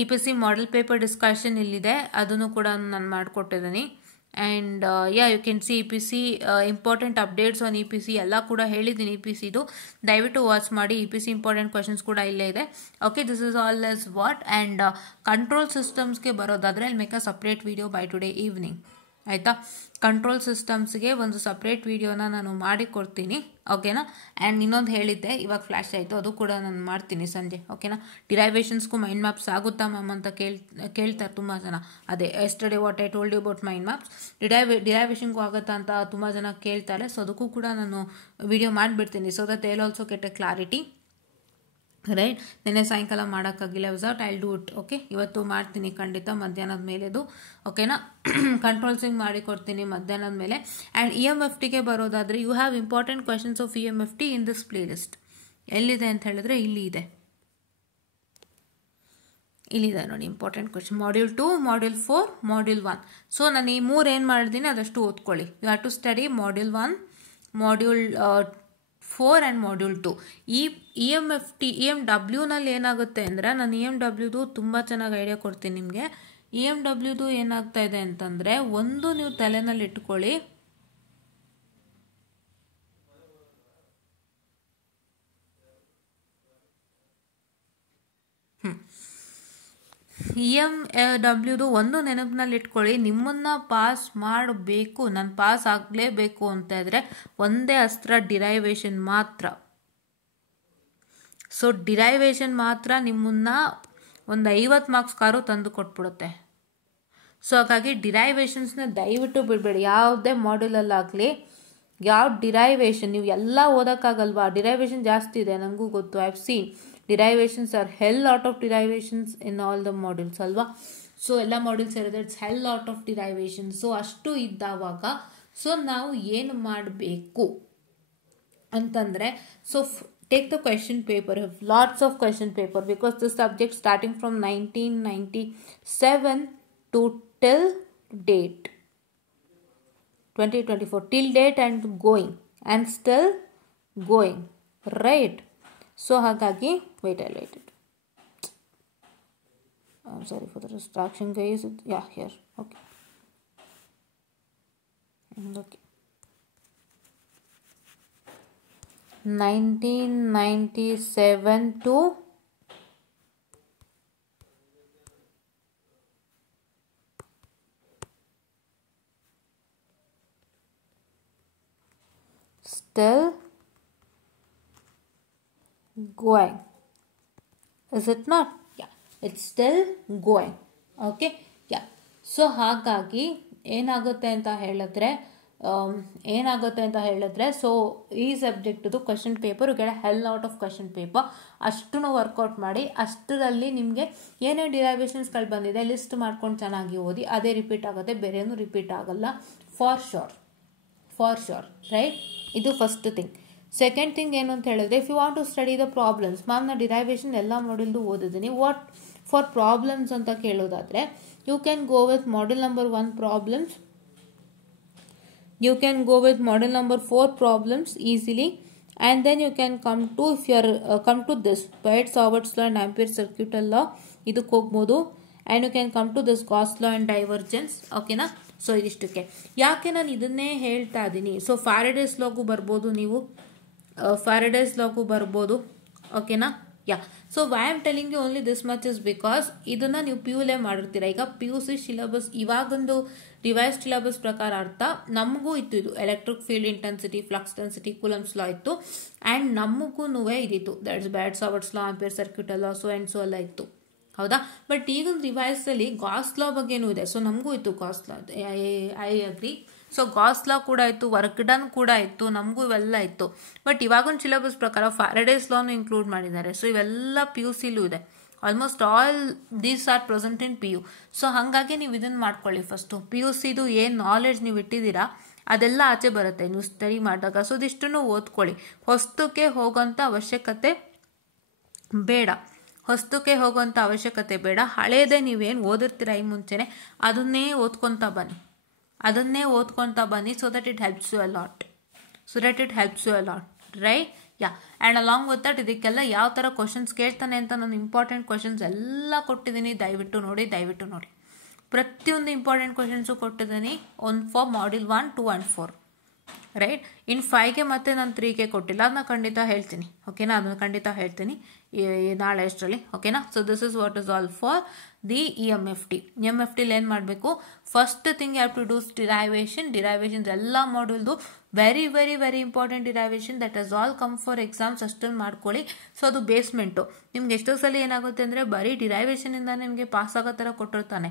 EPC model paper discussion ಇಲ್ಲಿದೆ, ಅದನ್ನು ಕೂಡ ನಾನು ಮಾಡಿಕೊಟ್ಟಿದ್ದೀನಿ. And you can see EPC important updates on EPC ಎಲ್ಲ ಕೂಡ ಹೇಳಿದ್ದೀನಿ. EPCದು ದಯವಿಟ್ಟು ವಾಚ್ ಮಾಡಿ. EPC ಇಂಪಾರ್ಟೆಂಟ್ ಕ್ವೆಶನ್ಸ್ ಕೂಡ ಇಲ್ಲೇ ಇದೆ. Okay, this is all as what. And control ಸಿಸ್ಟಮ್ಸ್ಗೆ ಬರೋದಾದರೆ I make a separate video by today evening, ಆಯಿತಾ? ಕಂಟ್ರೋಲ್ ಸಿಸ್ಟಮ್ಸ್ಗೆ ಒಂದು ಸಪ್ರೇಟ್ ವಿಡಿಯೋನ ನಾನು ಮಾಡಿಕೊಡ್ತೀನಿ, ಓಕೆನಾ? ಆ್ಯಂಡ್ ಇನ್ನೊಂದು ಹೇಳಿದ್ದೆ, ಇವಾಗ ಫ್ಲ್ಯಾಶ್ ಆಯಿತು, ಅದು ಕೂಡ ನಾನು ಮಾಡ್ತೀನಿ ಸಂಜೆ, ಓಕೆನಾ? ಡಿರೈವೇಷನ್ಸ್ಗೂ ಮೈಂಡ್ ಮ್ಯಾಪ್ಸ್ ಆಗುತ್ತಾ ಮ್ಯಾಮ್ ಅಂತ ಕೇಳ್ತಾರೆ ತುಂಬ ಜನ. ಅದೇ yesterday what I told you about mind maps, ಡಿರೈವೇಷನ್ಗೂ ಆಗುತ್ತಾ ಅಂತ ತುಂಬ ಜನ ಕೇಳ್ತಾರೆ. ಸೊ ಅದಕ್ಕೂ ಕೂಡ ನಾನು ವಿಡಿಯೋ ಮಾಡಿಬಿಡ್ತೀನಿ, so that they will also get a clarity, right? ನೆನ್ನೆ ಸಾಯಂಕಾಲ ಮಾಡೋಕ್ಕಾಗಿಲ್ಲ, without I do it. Okay, ಇವತ್ತು ಮಾಡ್ತೀನಿ ಖಂಡಿತ ಮಧ್ಯಾಹ್ನದ ಮೇಲೆದು, ಓಕೆನಾ? ಕಂಟ್ರೋಲ್ಸಿಂಗ್ ಮಾಡಿಕೊಡ್ತೀನಿ ಮಧ್ಯಾಹ್ನದ ಮೇಲೆ. ಆ್ಯಂಡ್ EMFTಗೆ ಬರೋದಾದರೆ you have important questions of EMFT in this playlist. ಎಲ್ಲಿದೆ ಅಂತ ಹೇಳಿದ್ರೆ ಇಲ್ಲಿದೆ ನೋಡಿ important question. Module 2, module 4, module 1. ಸೊ ನಾನು ಈ 3 ಏನು ಮಾಡಿದ್ದೀನಿ ಅದಷ್ಟು ಓದ್ಕೊಳ್ಳಿ. You have to study module 1, module 4 and module 2. ಈ EMWನಲ್ಲಿ ಏನಾಗುತ್ತೆ ಅಂದರೆ, ನಾನು EMWದು ತುಂಬ ಚೆನ್ನಾಗಿ ಐಡಿಯಾ ಕೊಡ್ತೀನಿ ನಿಮಗೆ. EMWದು ಏನಾಗ್ತಾ ಇದೆ ಅಂತಂದರೆ, ಒಂದು ನೀವು ತಲೆನಲ್ಲಿ ಇಟ್ಕೊಳ್ಳಿ, EMWದು ಒಂದು ನೆನಪಿನಲ್ಲಿ ಇಟ್ಕೊಳ್ಳಿ, ನಿಮ್ಮನ್ನು ಪಾಸ್ ಮಾಡಬೇಕು, ನಾನು ಪಾಸ್ ಆಗಲೇಬೇಕು ಅಂತ ಇದ್ರೆ ಒಂದೇ ಅಸ್ತ್ರ, ಡಿರೈವೇಷನ್ ಮಾತ್ರ. ಸೊ ಡಿರೈವೇಷನ್ ಮಾತ್ರ ನಿಮ್ಮನ್ನು ಒಂದು 50 ಮಾರ್ಕ್ಸ್ ಕಾರು ತಂದು ಕೊಟ್ಬಿಡುತ್ತೆ. ಸೊ ಹಾಗಾಗಿ ಡಿರೈವೇಷನ್ಸ್ನ ದಯವಿಟ್ಟು ಬಿಡಬೇಡಿ. ಯಾವುದೇ ಮಾಡ್ಯೂಲಲ್ಲಾಗಲಿ ಯಾವ ಡಿರೈವೇಷನ್ ನೀವು ಎಲ್ಲ ಓದೋಕ್ಕಾಗಲ್ವಾ, ಡಿರೈವೇಷನ್ ಜಾಸ್ತಿ ಇದೆ ನನಗೂ ಗೊತ್ತು. I have seen derivations are hell lot of derivations in all the modules ಅಲ್ವಾ. ಸೊ ಎಲ್ಲ ಮಾಡ್ಯೂಲ್ಸ್ ಇರೋದು it's hell lot of derivations. So ಅಷ್ಟು ಇದ್ದಾವಾಗ ಸೊ ನಾವು ಏನು ಮಾಡಬೇಕು ಅಂತಂದರೆ, so take the question paper, have lots of question paper because this subject starting from 1997 to till date 2024 till date and going and still going, right? So hagagi wait, I'll wait it. I'm sorry for the distraction guys. Yeah, here. Okay. Okay. 1997 to still going, is it not? Yeah, it's still going. Okay, yeah. So ಹಾಗಾಗಿ ಏನಾಗುತ್ತೆ ಅಂತ ಹೇಳಿದ್ರೆ so ಈ ಸಬ್ಜೆಕ್ಟದು question paper get hell out of question paper. ಅಷ್ಟನ್ನು work out ಮಾಡಿ ಅಷ್ಟರಲ್ಲಿ ನಿಮಗೆ ಏನೇನು ಡಿರೈವೇಷನ್ಸ್ಗಳು ಬಂದಿದೆ ಲಿಸ್ಟ್ ಮಾಡ್ಕೊಂಡು ಚೆನ್ನಾಗಿ ಓದಿ. ಅದೇ ರಿಪೀಟ್ ಆಗುತ್ತೆ, ಬೇರೇನು ರಿಪೀಟ್ ಆಗಲ್ಲ ಫಾರ್ ಶೋರ್ ರೈಟ್. ಇದು ಫಸ್ಟ್ ಥಿಂಗ್. ಸೆಕೆಂಡ್ ಥಿಂಗ್ ಏನು ಅಂತ ಹೇಳಿದ್ರೆ, if you want to study the problems, ma'am ನಾ ಡಿರೈವೇಷನ್ ಎಲ್ಲ ಮಾಡ್ಯೂಲ್ದು ಓದಿದ್ದೀನಿ, ವಾಟ್ ಫಾರ್ ಪ್ರಾಬ್ಲಮ್ಸ್ ಅಂತ ಕೇಳೋದಾದರೆ you can go with module number 1 problems. You can go with model number 4 problems easily, and then you can come to, if you are come to this Biot-Savart's law and Ampere circuit law, idukku ಹೋಗಬಹುದು. and you can come to this Gauss law and divergence. ಓಕೆನಾ. So ಇದಿಷ್ಟಕ್ಕೆ ಯಾಕೆ ನಾನು ಇದನ್ನೇ ಹೇಳ್ತಾ ಇದ್ದೀನಿ. So Faraday's ಲಾಗೂ ಬರ್ಬೋದು, ಓಕೆನಾ. Yeah, so why am telling you only this much is because ಇದನ್ನ ನೀವು PU ಮಾಡಿರ್ತೀರ. ಈಗ PUC ಸಿಲೆಬಸ್ ಇವಾಗೊಂದು ರಿವೈಸ್ ಸಿಲೆಬಸ್ ಪ್ರಕಾರ ಅರ್ಥ ನಮಗೂ ಇತ್ತು, ಇದು electric field intensity, flux density, Coulomb's law ಇತ್ತು. ಆ್ಯಂಡ್ ನಮಗೂ ಇದಿತ್ತು that's Biot-Savart's law, Ampere circuit law, so and so ಎಲ್ಲ ಇತ್ತು, ಹೌದಾ. ಬಟ್ ಈಗೊಂದು ರಿವೈಸಲ್ಲಿ ಗಾಸ್ ಲಾ ಬಗ್ಗೆನೂ ಇದೆ. ಸೊ ನಮಗೂ ಇತ್ತು Gauss law, I agree. So Gauss law ಕೂಡ ಇತ್ತು, ವರ್ಕ್ ಡನ್ ಕೂಡ ಇತ್ತು, ನಮಗೂ ಇವೆಲ್ಲ ಇತ್ತು. ಬಟ್ ಇವಾಗೊಂದು ಸಿಲೆಬಸ್ ಪ್ರಕಾರ ಫ್ಯಾರಡೇಸ್ ಲಾನು ಇನ್ಕ್ಲೂಡ್ ಮಾಡಿದ್ದಾರೆ. ಸೊ ಇವೆಲ್ಲ PUCಲೂ ಇದೆ. Almost all these are present in PU. So ಹಾಗಾಗಿ ನೀವು ಇದನ್ನು ಮಾಡ್ಕೊಳ್ಳಿ. ಫಸ್ಟು PUCದು ಏನು ನಾಲೆಡ್ಜ್ ನೀವು ಇಟ್ಟಿದ್ದೀರಾ ಅದೆಲ್ಲ ಆಚೆ ಬರುತ್ತೆ ನೀವು ಸ್ಟಡಿ ಮಾಡಿದಾಗ. ಸೊ ಇದಿಷ್ಟನ್ನು ಓದ್ಕೊಳ್ಳಿ. ಹೊಸ್ತಕ್ಕೆ ಹೋಗೋಂಥ ಅವಶ್ಯಕತೆ ಬೇಡ. ಹಳೇದೇ ನೀವೇನು ಓದಿರ್ತೀರ ಈ ಮುಂಚೆನೆ ಅದನ್ನೇ ಓದ್ಕೊತಾ ಬನ್ನಿ. So that it helps you a lot, right. Yeah, and along with that ಇದಕ್ಕೆಲ್ಲ ಯಾವ ಥರ ಕ್ವಶನ್ಸ್ ಕೇಳ್ತಾನೆ ಅಂತ ನಾನು ಇಂಪಾರ್ಟೆಂಟ್ ಕ್ವಶನ್ಸ್ ಎಲ್ಲ ಕೊಟ್ಟಿದ್ದೀನಿ. ದಯವಿಟ್ಟು ನೋಡಿ. ಪ್ರತಿಯೊಂದು ಇಂಪಾರ್ಟೆಂಟ್ ಕ್ವಶನ್ಸು ಕೊಟ್ಟಿದ್ದೀನಿ. One for module 1, 2 and 4, right. In 5ಗೆ ಮತ್ತು ನಾನು 3ಗೆ ಕೊಟ್ಟಿಲ್ಲ, ಅದನ್ನ ಖಂಡಿತ ಹೇಳ್ತೀನಿ, ಓಕೆನಾ. ನಾಳೆ ಅಷ್ಟರಲ್ಲಿ, ಓಕೆನಾ. So this is what is all for the EMFT. EMFTಲಿ ಏನು ಮಾಡಬೇಕು, first thing you have to do derivations ಎಲ್ಲ ಮಾಡ್ಯೂಲ್ದು very very very important derivation that is all come for exams. ಅಷ್ಟನ್ನು ಮಾಡ್ಕೊಳ್ಳಿ. ಸೊ ಅದು ಬೇಸ್ಮೆಂಟು. ನಿಮ್ಗೆ ಎಷ್ಟೋ ಸಲ ಏನಾಗುತ್ತೆ ಅಂದರೆ ಬರೀ ಡಿರೈವೇಷನಿಂದ ನಿಮಗೆ ಪಾಸ್ ಆಗೋ ಥರ ಕೊಟ್ಟಿರ್ತಾನೆ.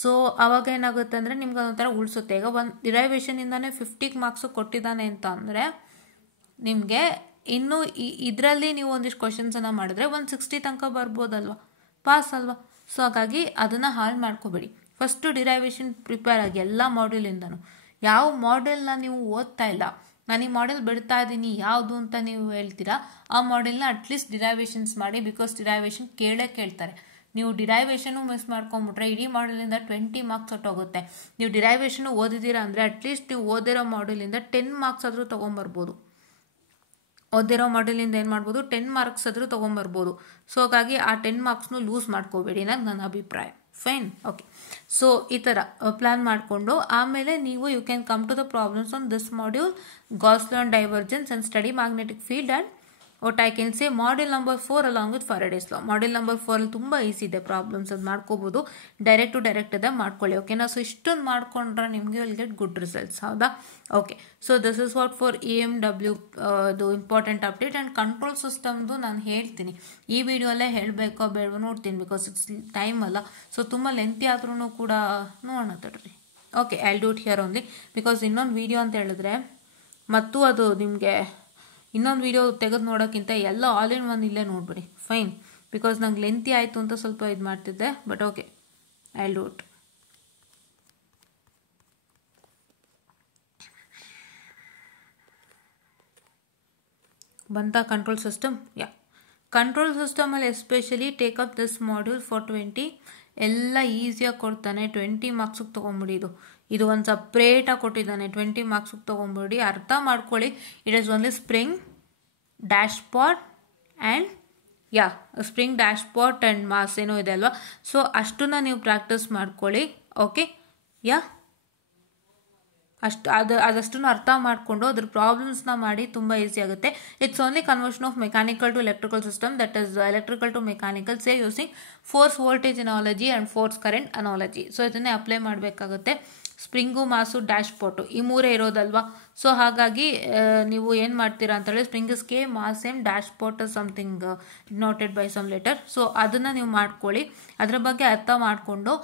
ಸೊ ಅವಾಗ ಏನಾಗುತ್ತೆ ಅಂದರೆ ನಿಮ್ಗೆ ಅದೊಂಥರ ಉಳಿಸುತ್ತೆ. ಈಗ ಒಂದು ಡಿರೈವೇಷನಿಂದಾನೇ 50 ಮಾರ್ಕ್ಸು ಕೊಟ್ಟಿದ್ದಾನೆ ಅಂತ ಅಂದರೆ ನಿಮಗೆ ಇನ್ನೂ ಇದರಲ್ಲಿ ನೀವು ಒಂದಿಷ್ಟು ಕ್ವಶನ್ಸನ್ನು ಮಾಡಿದ್ರೆ 160 ತನಕ ಬರ್ಬೋದಲ್ವ, ಪಾಸ್ ಅಲ್ವಾ. ಸೊ ಹಾಗಾಗಿ ಅದನ್ನು ಹಾಳು ಮಾಡ್ಕೋಬೇಡಿ. ಫಸ್ಟು ಡಿರೈವೇಷನ್ ಪ್ರಿಪೇರ್ ಆಗಿ ಎಲ್ಲ ಮಾಡ್ಯೂಲಿಂದನೂ. ಯಾವ ಮಾಡೆಲ್ನ ನೀವು ಓದ್ತಾ ಇಲ್ಲ, ನಾನು ಈ ಮಾಡೆಲ್ ಬಿಡ್ತಾ ಇದ್ದೀನಿ ಯಾವುದು ಅಂತ ನೀವು ಹೇಳ್ತೀರಾ, ಆ ಮಾಡೆಲ್ನ ಅಟ್ಲೀಸ್ಟ್ ಡಿರೈವೇಷನ್ಸ್ ಮಾಡಿ. ಬಿಕಾಸ್ ಡಿರೈವೇಷನ್ ಕೇಳ್ತಾರೆ. ನೀವು ಡಿರೈವೇಷನು ಮಿಸ್ ಮಾಡ್ಕೊಂಬಿಟ್ರೆ ಇಡೀ ಮಾಡ್ಯೂಲಿಂದ 20 ಮಾರ್ಕ್ಸ್ ಹೊಟ್ಟೋಗುತ್ತೆ. ನೀವು ಡಿರೈವೇಷನು ಓದಿದ್ದೀರಾ ಅಂದರೆ ಅಟ್ಲೀಸ್ಟ್ ನೀವು ಓದಿರೋ ಮಾಡ್ಯೂಲಿಂದ 10 ಮಾರ್ಕ್ಸ್ ಆದರೂ ತೊಗೊಂಬರ್ಬೋದು. ಓದಿರೋ ಮಾಡ್ಯೂಲಿಂದ ಏನು ಮಾಡ್ಬೋದು, 10 ಮಾರ್ಕ್ಸ್ ಆದರೂ ತೊಗೊಂಬರ್ಬೋದು. ಸೊ ಹಾಗಾಗಿ ಆ 10 ಮಾರ್ಕ್ಸ್ನು ಲೂಸ್ ಮಾಡ್ಕೋಬೇಡಿ ಅನ್ನೋದು ನನ್ನ ಅಭಿಪ್ರಾಯ. Fine, okay. ಸೊ ಈ ಥರ ಪ್ಲ್ಯಾನ್ ಮಾಡಿಕೊಂಡು ಆಮೇಲೆ ನೀವು you can come to the problems on this module, Gauss law and divergence and study magnetic field and what I can say module number 4 along with Faraday's law. Module number 4 ಅಲ್ಲಿ ತುಂಬ easy ಇದೆ problems, ಅದು ಮಾಡ್ಕೋಬೋದು, direct to direct ಇದೆ ಮಾಡ್ಕೊಳ್ಳಿ. ಓಕೆನಾ? So ಇಷ್ಟೊಂದು ಮಾಡ್ಕೊಂಡ್ರೆ ನಿಮಗೆ ವಿಲ್ ಗೆಟ್ ಗುಡ್ ರಿಸಲ್ಟ್ಸ್. ಹೌದಾ? Okay, so this is what for EMW ಇದು ಇಂಪಾರ್ಟೆಂಟ್ ಅಪ್ಡೇಟ್. ಆ್ಯಂಡ್ ಕಂಟ್ರೋಲ್ ಸಿಸ್ಟಮ್ದು ನಾನು ಹೇಳ್ತೀನಿ, ಈ ವಿಡಿಯೋಲ್ಲೇ ಹೇಳಬೇಕೋ ಬೇಡವೋ ನೋಡ್ತೀನಿ, ಬಿಕಾಸ್ ಇಟ್ಸ್ ಟೈಮ್ ಅಲ್ಲ. ಸೊ ತುಂಬ ಲೆಂತಿ ಆದ್ರೂ ಕೂಡ ನೋಡೋಣ ತಡ್ರಿ. Okay, I do it here only, because ಇನ್ನೊಂದು ವಿಡಿಯೋ ಅಂತ ಹೇಳಿದ್ರೆ ಮತ್ತು ಅದು ನಿಮಗೆ ಇನ್ನೊಂದು ವಿಡಿಯೋ ತೆಗೆದು ನೋಡೋಕ್ಕಿಂತ ಎಲ್ಲ ಆಲ್ ಇನ್ ಒನ್ ಇಲ್ಲೇ ನೋಡ್ಬಿಡಿ. ಫೈನ್, ಬಿಕಾಸ್ ನಂಗೆ ಲೆಂತಿ ಆಯಿತು ಅಂತ ಸ್ವಲ್ಪ ಇದು ಮಾಡ್ತಿದ್ದೆ. But okay, I do it. ಬಂತಾ ಕಂಟ್ರೋಲ್ ಸಿಸ್ಟಮ್? ಯಾ, ಕಂಟ್ರೋಲ್ ಸಿಸ್ಟಮಲ್ಲಿ especially take up this module for 20. ಎಲ್ಲ ಈಸಿಯಾಗಿ ಕೊಡ್ತಾನೆ. 20 ಮಾರ್ಕ್ಸಿಗೆ ತೊಗೊಂಬಿಡಿ. ಇದು ಒಂದು ಸಪ್ರೇಟಾಗಿ ಕೊಟ್ಟಿದ್ದಾನೆ. 20 ಮಾರ್ಕ್ಸಿಗೆ ತೊಗೊಂಬಿಡಿ, ಅರ್ಥ ಮಾಡ್ಕೊಳ್ಳಿ. It is only spring dashboard and spring dashboard and mass ಏನೋ ಇದೆ ಅಲ್ವಾ. ಸೊ ಅಷ್ಟನ್ನ ನೀವು ಪ್ರಾಕ್ಟೀಸ್ ಮಾಡ್ಕೊಳ್ಳಿ. ಓಕೆ, ಅದಷ್ಟನ್ನು ಅರ್ಥ ಮಾಡಿಕೊಂಡು ಅದ್ರ ಪ್ರಾಬ್ಲಮ್ಸ್ನ ಮಾಡಿ ತುಂಬ ಈಸಿ ಆಗುತ್ತೆ. It's only conversion of mechanical to electrical system, that is electrical to mechanical, say using force voltage analogy and force current analogy. So ಇದನ್ನೇ ಅಪ್ಲೈ ಮಾಡಬೇಕಾಗುತ್ತೆ. ಸ್ಪ್ರಿಂಗು, ಮಾಸು, ಡ್ಯಾಶ್ಬೋರ್ಟು ಈ ಮೂರೇ ಇರೋದಲ್ವಾ. ಸೊ ಹಾಗಾಗಿ ನೀವು ಏನು ಮಾಡ್ತೀರಾ ಅಂತೇಳಿ, spring is K, mass M, dashboard something noted by some letter. So ಅದನ್ನು ನೀವು ಮಾಡ್ಕೊಳ್ಳಿ. ಅದರ ಬಗ್ಗೆ ಅರ್ಥ ಮಾಡಿಕೊಂಡು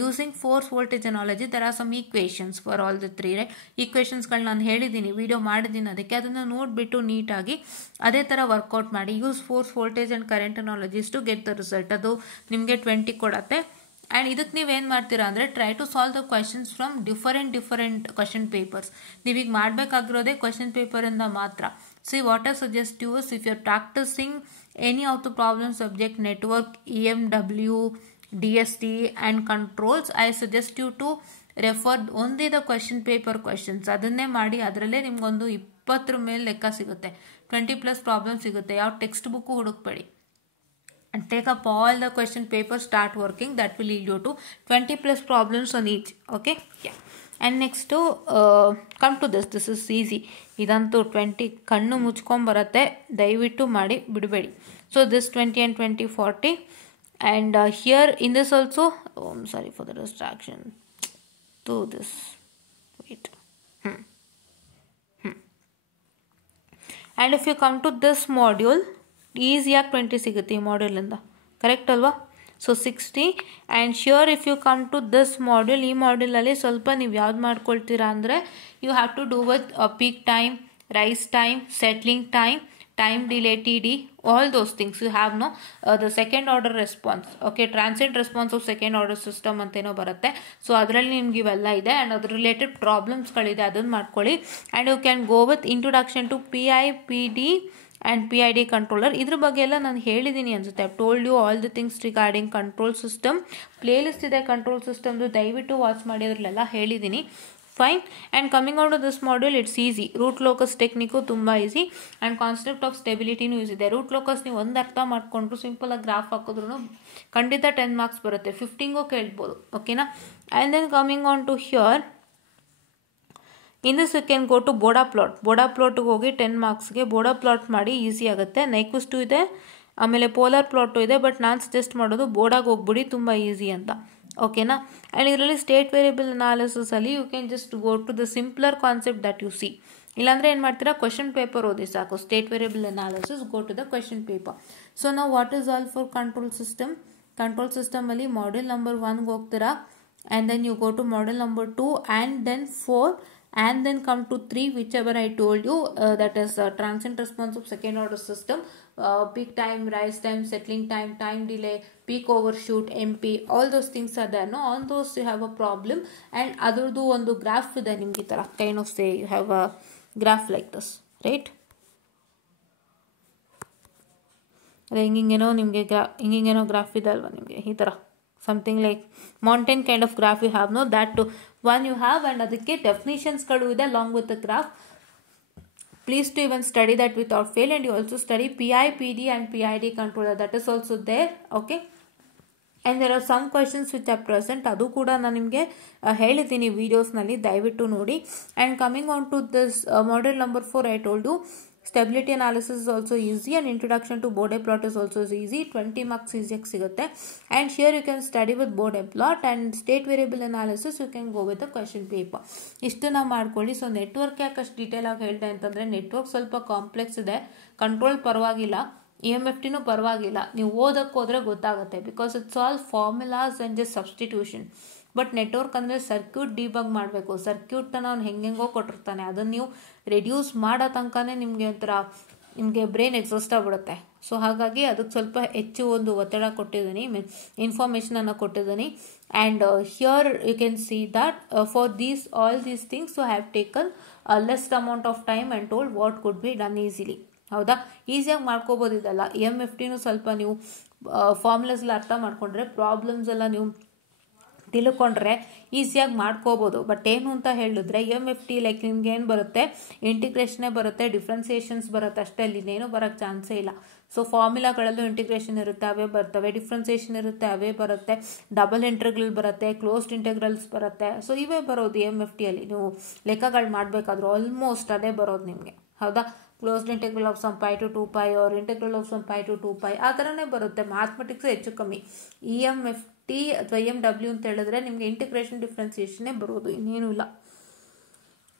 using force voltage analogy there are some equations for all the 3 right. ಈಕ್ವೇಷನ್ಸ್ಗಳು ನಾನು ಹೇಳಿದ್ದೀನಿ, ವಿಡಿಯೋ ಮಾಡಿದ್ದೀನಿ, ಅದಕ್ಕೆ ಅದನ್ನು ನೋಡಿಬಿಟ್ಟು ನೀಟಾಗಿ ಅದೇ ಥರ ವರ್ಕೌಟ್ ಮಾಡಿ. Use force voltage and current analogies to get the result. ಅದು ನಿಮಗೆ 20 ಕೊಡತ್ತೆ. ಆ್ಯಂಡ್ ಇದಕ್ಕೆ ನೀವೇನು ಮಾಡ್ತೀರಾ ಅಂದರೆ, try to solve the questions from different question papers. ನೀವೀಗ ಮಾಡಬೇಕಾಗಿರೋದೇ ಕ್ವೆಶನ್ ಪೇಪರಿಂದ ಮಾತ್ರ. See what I suggest you is, if you are practising any of the problem subject network, EMW, DST and controls, I suggest you to refer only the question paper questions. ಅದನ್ನೇ ಮಾಡಿ, ಅದರಲ್ಲೇ ನಿಮ್ಗೊಂದು 20 ಮೇಲೆ ಲೆಕ್ಕ ಸಿಗುತ್ತೆ. 20+ problem ಸಿಗುತ್ತೆ. ಯಾವ textbook ಹುಡುಕ್ಬೇಡಿ. And take up all the question papers, start working. That will lead you to 20+ problems on each. Okay, yeah. And next to come to this is easy. Idantu 20 kannu muchkom baratte, dayaviಟ್ಟು ಮಾಡಿ ಬಿಡಬೇಡಿ. So this 20 and 20 40. And here in this also, I'm sorry for the distraction. Do this. Wait. And if you come to this module, ಈಸಿಯಾಗಿ 20 ಸಿಗುತ್ತೆ ಈ ಮಾಡ್ಯೂಲಿಂದ. Correct ಅಲ್ವಾ? So 60. And sure if you come to this module, ಈ ಮಾಡ್ಯೂಲಲ್ಲಿ ಸ್ವಲ್ಪ ನೀವು ಯಾವ್ದು ಮಾಡ್ಕೊಳ್ತೀರಾ ಅಂದರೆ, you have to do with peak time, rise time, settling time, time delay TD, all those things you have no the second order response. Okay, transient response of second order system ಅಂತೇನೋ ಬರುತ್ತೆ. So ಅದರಲ್ಲಿ ನಿಮ್ಗೆ ಇವೆಲ್ಲ ಇದೆ. And ಅದ್ರ related ಪ್ರಾಬ್ಲಮ್ಸ್ಗಳಿದೆ, ಅದನ್ನು ಮಾಡ್ಕೊಳ್ಳಿ. And you can go with introduction to PI, PD and PID controller. ಇದ್ರ ಬಗ್ಗೆ ಎಲ್ಲ ನಾನು ಹೇಳಿದ್ದೀನಿ ಅನ್ಸುತ್ತೆ. I told you all the things regarding control system. Playlist ಇದೆ ಕಂಟ್ರೋಲ್ ಸಿಸ್ಟಮ್ದು, ದಯವಿಟ್ಟು ವಾಚ್ ಮಾಡಿ, ಅದರಲ್ಲೆಲ್ಲ ಹೇಳಿದ್ದೀನಿ. Fine. And coming out of this module, it's easy. Root locus technique ತುಂಬ ಈಸಿ. ಆ್ಯಂಡ್ ಕಾನ್ಸೆಪ್ಟ್ ಆಫ್ ಸ್ಟೆಬಿಲಿಟಿನೂ ಯೂಸ್ ಇದೆ. ರೂಟ್ ಲೋಕಸ್ ನೀವು ಒಂದು ಅರ್ಥ ಮಾಡಿಕೊಂಡ್ರು, ಸಿಂಪಲಾಗಿ ಗ್ರಾಫ್ ಹಾಕಿದ್ರು ಖಂಡಿತ 10 ಮಾರ್ಕ್ಸ್ ಬರುತ್ತೆ. 15ಗೂ ಕೇಳ್ಬೋದು. ಓಕೆನಾ? And then coming on to here, in this you can go to Bode plot. Bode ಪ್ಲಾಟ್ಗೆ ಹೋಗಿ 10 ಮಾರ್ಕ್ಸ್ಗೆ ಬೋಡಾ ಪ್ಲಾಟ್ ಮಾಡಿ, ಈಸಿ ಆಗುತ್ತೆ. ನೈಕ್ವಿಸ್ಟು ಇದೆ, ಆಮೇಲೆ ಪೋಲಾರ್ ಪ್ಲಾಟು ಇದೆ. ಬಟ್ ನಾನು ಸಜೆಸ್ಟ್ ಮಾಡೋದು ಬೋಡಾಗೆ ಹೋಗ್ಬಿಡಿ, ತುಂಬ ಈಸಿ ಅಂತ. ಓಕೆನಾ? ಆ್ಯಂಡ್ ಇದರಲ್ಲಿ ಸ್ಟೇಟ್ ವೇರಿಯಬಲ್ ಅನಾಲಿಸಿಸಲ್ಲಿ you can just go to the simpler concept that you see. ಇಲ್ಲಾಂದರೆ ಏನು ಮಾಡ್ತೀರಾ, ಕ್ವೆಶನ್ ಪೇಪರ್ ಓದಿ ಸಾಕು. State variable analysis, go to the question paper. So ನಾವು what is all for control system. Control ಸಿಸ್ಟಮಲ್ಲಿ module number 1ಗೆ ಹೋಗ್ತೀರಾ. And then you go to module number 2 and then 4 and then come to 3, whichever I told you, that is transient response of second order system, peak time, rise time, settling time, time delay, peak overshoot, MP, all those things are there. No, on those you have a problem. And adardu ಒಂದು graph ಇದೆ ನಿಮಗೆ ಈ ತರ, kind of say you have a graph like this, right? ಅದೇ ಹಿಂಗೇನೋ ನಿಮಗೆ ಹಿಂಗೇನೋ graph ಇದೆ ಅಲ್ವಾ ನಿಮಗೆ ಈ ಥರ, something like mountain kind of graph you have, no, that one you have. And ಅದಕ್ಕೆ ಡೆಫಿನಿಷನ್ಸ್ಗಳು ಇದೆ along with the graph. Please to even study that without fail. And you also study PI, PD and PID controller, that is also there. Okay, and there are some questions which are present, ಅದು ಕೂಡ ನಾನು ನಿಮಗೆ ಹೇಳಿದ್ದೀನಿ ವಿಡಿಯೋಸ್ನಲ್ಲಿ, ದಯವಿಟ್ಟು ನೋಡಿ. And coming on to this module number 4, I told you stability analysis is also easy and introduction to Bode plot is also easy. 20 marks ಈಸಿಯಾಗಿ ಸಿಗುತ್ತೆ. And here you can study with Bode plot and state variable analysis you can go with the question paper. ಇಷ್ಟನ್ನ ಮಾಡ್ಕೊಳ್ಳಿ. So network ಯಾಕೆ ಅಷ್ಟು detail ಆಗಿ ಹೇಳ್ದೆ ಅಂತಂದರೆ network ಸ್ವಲ್ಪ ಕಾಂಪ್ಲೆಕ್ಸ್ ಇದೆ. ಕಂಟ್ರೋಲ್ ಪರವಾಗಿಲ್ಲ, EMFTನೂ ಪರವಾಗಿಲ್ಲ, ನೀವು ಓದಕ್ಕೆ ಹೋದ್ರೆ ಗೊತ್ತಾಗುತ್ತೆ. Because it's all formulas and just substitution. But network ಅಂದರೆ ಸರ್ಕ್ಯೂಟ್ ಡಿಬಗ್ ಮಾಡಬೇಕು. ಸರ್ಕ್ಯೂಟನ್ನು ಅವ್ನು ಹೆಂಗೆಂಗೋ ಕೊಟ್ಟಿರ್ತಾನೆ, ಅದನ್ನು ನೀವು ರೆಡ್ಯೂಸ್ ಮಾಡೋ ತನಕನೇ ನಿಮಗೆ ಬ್ರೈನ್ ಎಕ್ಸಾಸ್ಟ್ ಆಗ್ಬಿಡುತ್ತೆ. ಸೊ ಹಾಗಾಗಿ ಅದಕ್ಕೆ ಸ್ವಲ್ಪ ಹೆಚ್ಚು ಒಂದು ಒತ್ತಡ ಕೊಟ್ಟಿದ್ದೀನಿ, ಇನ್ಫಾರ್ಮೇಷನನ್ನು ಕೊಟ್ಟಿದ್ದೀನಿ. And here you can see that for all these things you have taken less amount of time and told what could be done easily. ಹೌದಾ, ಈಸಿಯಾಗಿ ಮಾಡ್ಕೋಬೋದು ಇದೆಲ್ಲ. EMFTನೂ ಸ್ವಲ್ಪ ನೀವು ಫಾರ್ಮುಲಾಸ್ ಎಲ್ಲ ಅರ್ಥ ಮಾಡ್ಕೊಂಡ್ರೆ, ಪ್ರಾಬ್ಲಮ್ಸ್ ಎಲ್ಲ ನೀವು ತಿಳ್ಕೊಂಡ್ರೆ ಈಸಿಯಾಗಿ ಮಾಡ್ಕೋಬೋದು. ಬಟ್ ಏನು ಅಂತ ಹೇಳಿದ್ರೆ EMFT ಲೈಕ್ ನಿಮ್ಗೆ ಏನು ಬರುತ್ತೆ, ಇಂಟಿಗ್ರೇಷನ್ನೇ ಬರುತ್ತೆ, ಡಿಫ್ರೆನ್ಸಿಯೇಷನ್ಸ್ ಬರುತ್ತೆ ಅಷ್ಟೇ, ಅಲ್ಲಿ ಇನ್ನೇನು ಬರೋಕ್ಕೆ ಚಾನ್ಸೇ ಇಲ್ಲ. ಸೊ ಫಾರ್ಮುಲಾಗಳಲ್ಲೂ ಇಂಟಿಗ್ರೇಷನ್ ಇರುತ್ತೆ, ಅವೇ ಬರ್ತವೆ, ಡಿಫ್ರೆನ್ಸಿಯೇಷನ್ ಇರುತ್ತೆ, ಅವೇ ಬರುತ್ತೆ, ಡಬಲ್ ಇಂಟೆಗ್ರಲ್ ಬರುತ್ತೆ, ಕ್ಲೋಸ್ಡ್ ಇಂಟೆಗ್ರಲ್ಸ್ ಬರುತ್ತೆ. ಸೊ ಇವೇ ಬರೋದು EMFTಯಲ್ಲಿ. ನೀವು ಲೆಕ್ಕಗಳು ಮಾಡಬೇಕಾದ್ರೂ ಆಲ್ಮೋಸ್ಟ್ ಅದೇ ಬರೋದು ನಿಮಗೆ. ಹೌದಾ, closed integral of sum pi to 2π or integral of sum pi to 2π ಆ ಥರನೇ ಬರುತ್ತೆ. ಮ್ಯಾಥಮೆಟಿಕ್ಸ್ ಹೆಚ್ಚು ಕಮ್ಮಿ. EMFT ಅಥವಾ EMW ಅಂತ ಹೇಳಿದ್ರೆ ನಿಮಗೆ ಇಂಟಿಗ್ರೇಷನ್ ಡಿಫ್ರೆನ್ಸಿಯೇಷನ್ನೇ ಬರೋದು, ಇನ್ನೇನು ಇಲ್ಲ.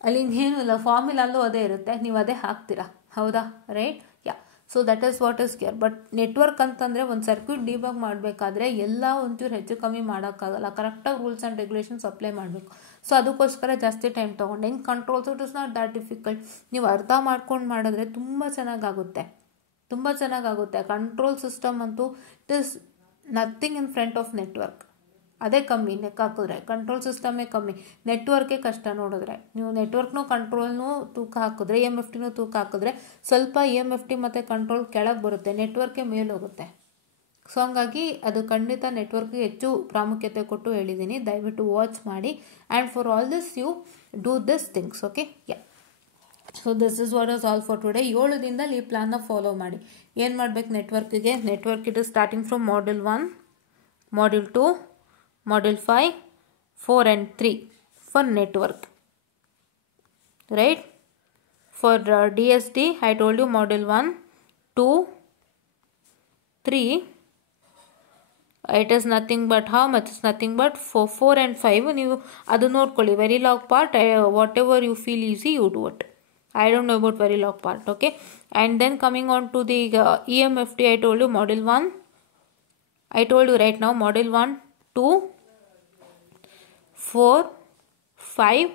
ಅಲ್ಲಿ ಇನ್ನೇನು ಇಲ್ಲ, ಫಾರ್ಮುಲಲ್ಲೂ ಅದೇ ಇರುತ್ತೆ, ನೀವು ಅದೇ ಹಾಕ್ತೀರಾ. ಹೌದಾ, right? Yeah. So that is what is care. But network ಅಂತಂದರೆ ಒಂದು ಸರ್ಕ್ಯೂಟ್ ಡಿಬಗ್ ಮಾಡಬೇಕಾದ್ರೆ ಎಲ್ಲ ಒಂಚೂರು ಹೆಚ್ಚು ಕಮ್ಮಿ ಮಾಡೋಕ್ಕಾಗಲ್ಲ. ಕರೆಕ್ಟಾಗಿ ರೂಲ್ಸ್ ಆ್ಯಂಡ್ ರೆಗ್ಯುಲೇಷನ್ಸ್ ಅಪ್ಲೈ ಮಾಡಬೇಕು. ಸೊ ಅದಕ್ಕೋಸ್ಕರ ಜಾಸ್ತಿ ಟೈಮ್ ತೊಗೊಂಡು ಹೆಂಗೆ controls it is not that difficult. ನೀವು ಅರ್ಥ ಮಾಡ್ಕೊಂಡು ಮಾಡಿದ್ರೆ ತುಂಬ ಚೆನ್ನಾಗಾಗುತ್ತೆ, ತುಂಬ ಚೆನ್ನಾಗಾಗುತ್ತೆ. ಕಂಟ್ರೋಲ್ ಸಿಸ್ಟಮ್ ಅಂತೂ it is nothing in front of network. ಅದೇ ಕಮ್ಮಿ ಲೆಕ್ಕ ಹಾಕಿದ್ರೆ, ಕಂಟ್ರೋಲ್ ಸಿಸ್ಟಮೇ ಕಮ್ಮಿ, ನೆಟ್ವರ್ಕೇ ಕಷ್ಟ. ನೋಡಿದ್ರೆ ನೀವು ನೆಟ್ವರ್ಕ್ನೂ ಕಂಟ್ರೋಲ್ನೂ ತೂಕ ಹಾಕಿದ್ರೆ, EMFTನೂ ತೂಕ ಹಾಕಿದ್ರೆ ಸ್ವಲ್ಪ EMFT ಮತ್ತು ಕಂಟ್ರೋಲ್ ಕೆಳಗೆ ಬರುತ್ತೆ, ನೆಟ್ವರ್ಕೇ ಮೇಲೆ ಹೋಗುತ್ತೆ. ಸೊ ಹಂಗಾಗಿ ಅದು ಖಂಡಿತ ನೆಟ್ವರ್ಕ್ಗೆ ಹೆಚ್ಚು ಪ್ರಾಮುಖ್ಯತೆ ಕೊಟ್ಟು ಹೇಳಿದ್ದೀನಿ. ದಯವಿಟ್ಟು ವಾಚ್ ಮಾಡಿ. And for all this you do this things. Okay, yeah. So this is what is all for today. 7 ದಿನದಲ್ಲಿ ಈ ಪ್ಲಾನ್ನ ಫಾಲೋ ಮಾಡಿ. ಏನು ಮಾಡಬೇಕು ನೆಟ್ವರ್ಕಿಗೆ? Network it is starting from module 1, module 2, module 5, 4 and 3 for network. Right? For DSD I told you module 1, 2, 3 it is nothing but how much? It's nothing but 4 and 5 ನೀವು ಅದು ನೋಡ್ಕೊಳ್ಳಿ. Very log part whatever you feel easy you do it. I don't know about very log part. Okay, and then coming on to the EMFT, I told you module 1. I told you right now module 1, 2, 4, 5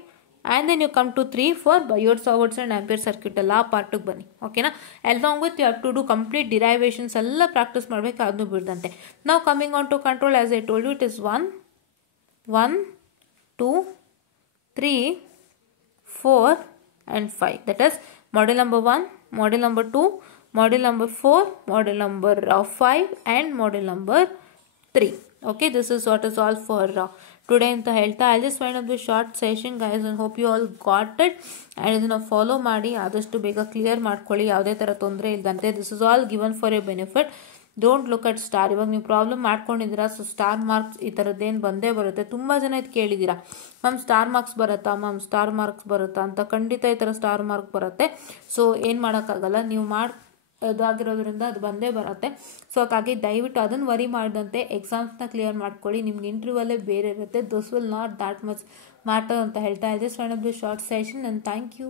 and then you come to 3 for Biot Savarts and Ampere circuit alla part ಗೆ ಬನ್ನಿ. ಓಕೆನಾ? along with you have to do complete derivations ಎಲ್ಲ practice ಮಾಡಬೇಕು, ಅದನ್ನು ಬಿಡದಂತೆ. Now coming on to control, as I told you it is 1, 2, 3, 4 and 5. That is model number 1, model number 2, model number 4, model number 5 and model number 3. Okay, this is what is all for today ಅಂತ ಹೇಳ್ತಾ I'll just wind up this short session guys and hope you all got it. and ಇದನ್ನು follow ಮಾಡಿ ಆದಷ್ಟು ಬೇಗ clear ಮಾಡ್ಕೊಳ್ಳಿ, ಯಾವುದೇ ಥರ ತೊಂದರೆ ಇಲ್ಲದಂತೆ. This is all given for A benefit. Don't look at star. ಇವಾಗ ನೀವು ಪ್ರಾಬ್ಲಮ್ ಮಾಡ್ಕೊಂಡಿದ್ದೀರಾ, ಸೊ ಸ್ಟಾರ್ ಮಾರ್ಕ್ಸ್ ಈ ಥರದ್ದೇನು ಬಂದೇ ಬರುತ್ತೆ. ತುಂಬ ಜನ ಇದು ಕೇಳಿದ್ದೀರಾ, ಮ್ಯಾಮ್ ಸ್ಟಾರ್ ಮಾರ್ಕ್ಸ್ ಬರುತ್ತಾ, ಮ್ಯಾಮ್ ಸ್ಟಾರ್ ಮಾರ್ಕ್ಸ್ ಬರುತ್ತಾ ಅಂತ. ಖಂಡಿತ ಈ ಥರ ಸ್ಟಾರ್ ಮಾರ್ಕ್ ಬರುತ್ತೆ. ಸೊ ಏನು ಮಾಡೋಕ್ಕಾಗಲ್ಲ, ನೀವು ಇದಾಗಿರೋದ್ರಿಂದ ಅದು ಬಂದೇ ಬರುತ್ತೆ. ಸೊ ಹಾಗಾಗಿ ದಯವಿಟ್ಟು ಅದನ್ನು ವರಿ ಮಾಡಿದಂತೆ ಎಕ್ಸಾಮ್ಸ್ನ ಕ್ಲಿಯರ್ ಮಾಡ್ಕೊಳ್ಳಿ. ನಿಮ್ಗೆ ಇಂಟರ್ವ್ಯೂವಲ್ಲೇ ಬೇರೆ ಇರುತ್ತೆ. This will not that much matter ಅಂತ ಹೇಳ್ತಾ ಇದ್ದೆ. So short session and thank you.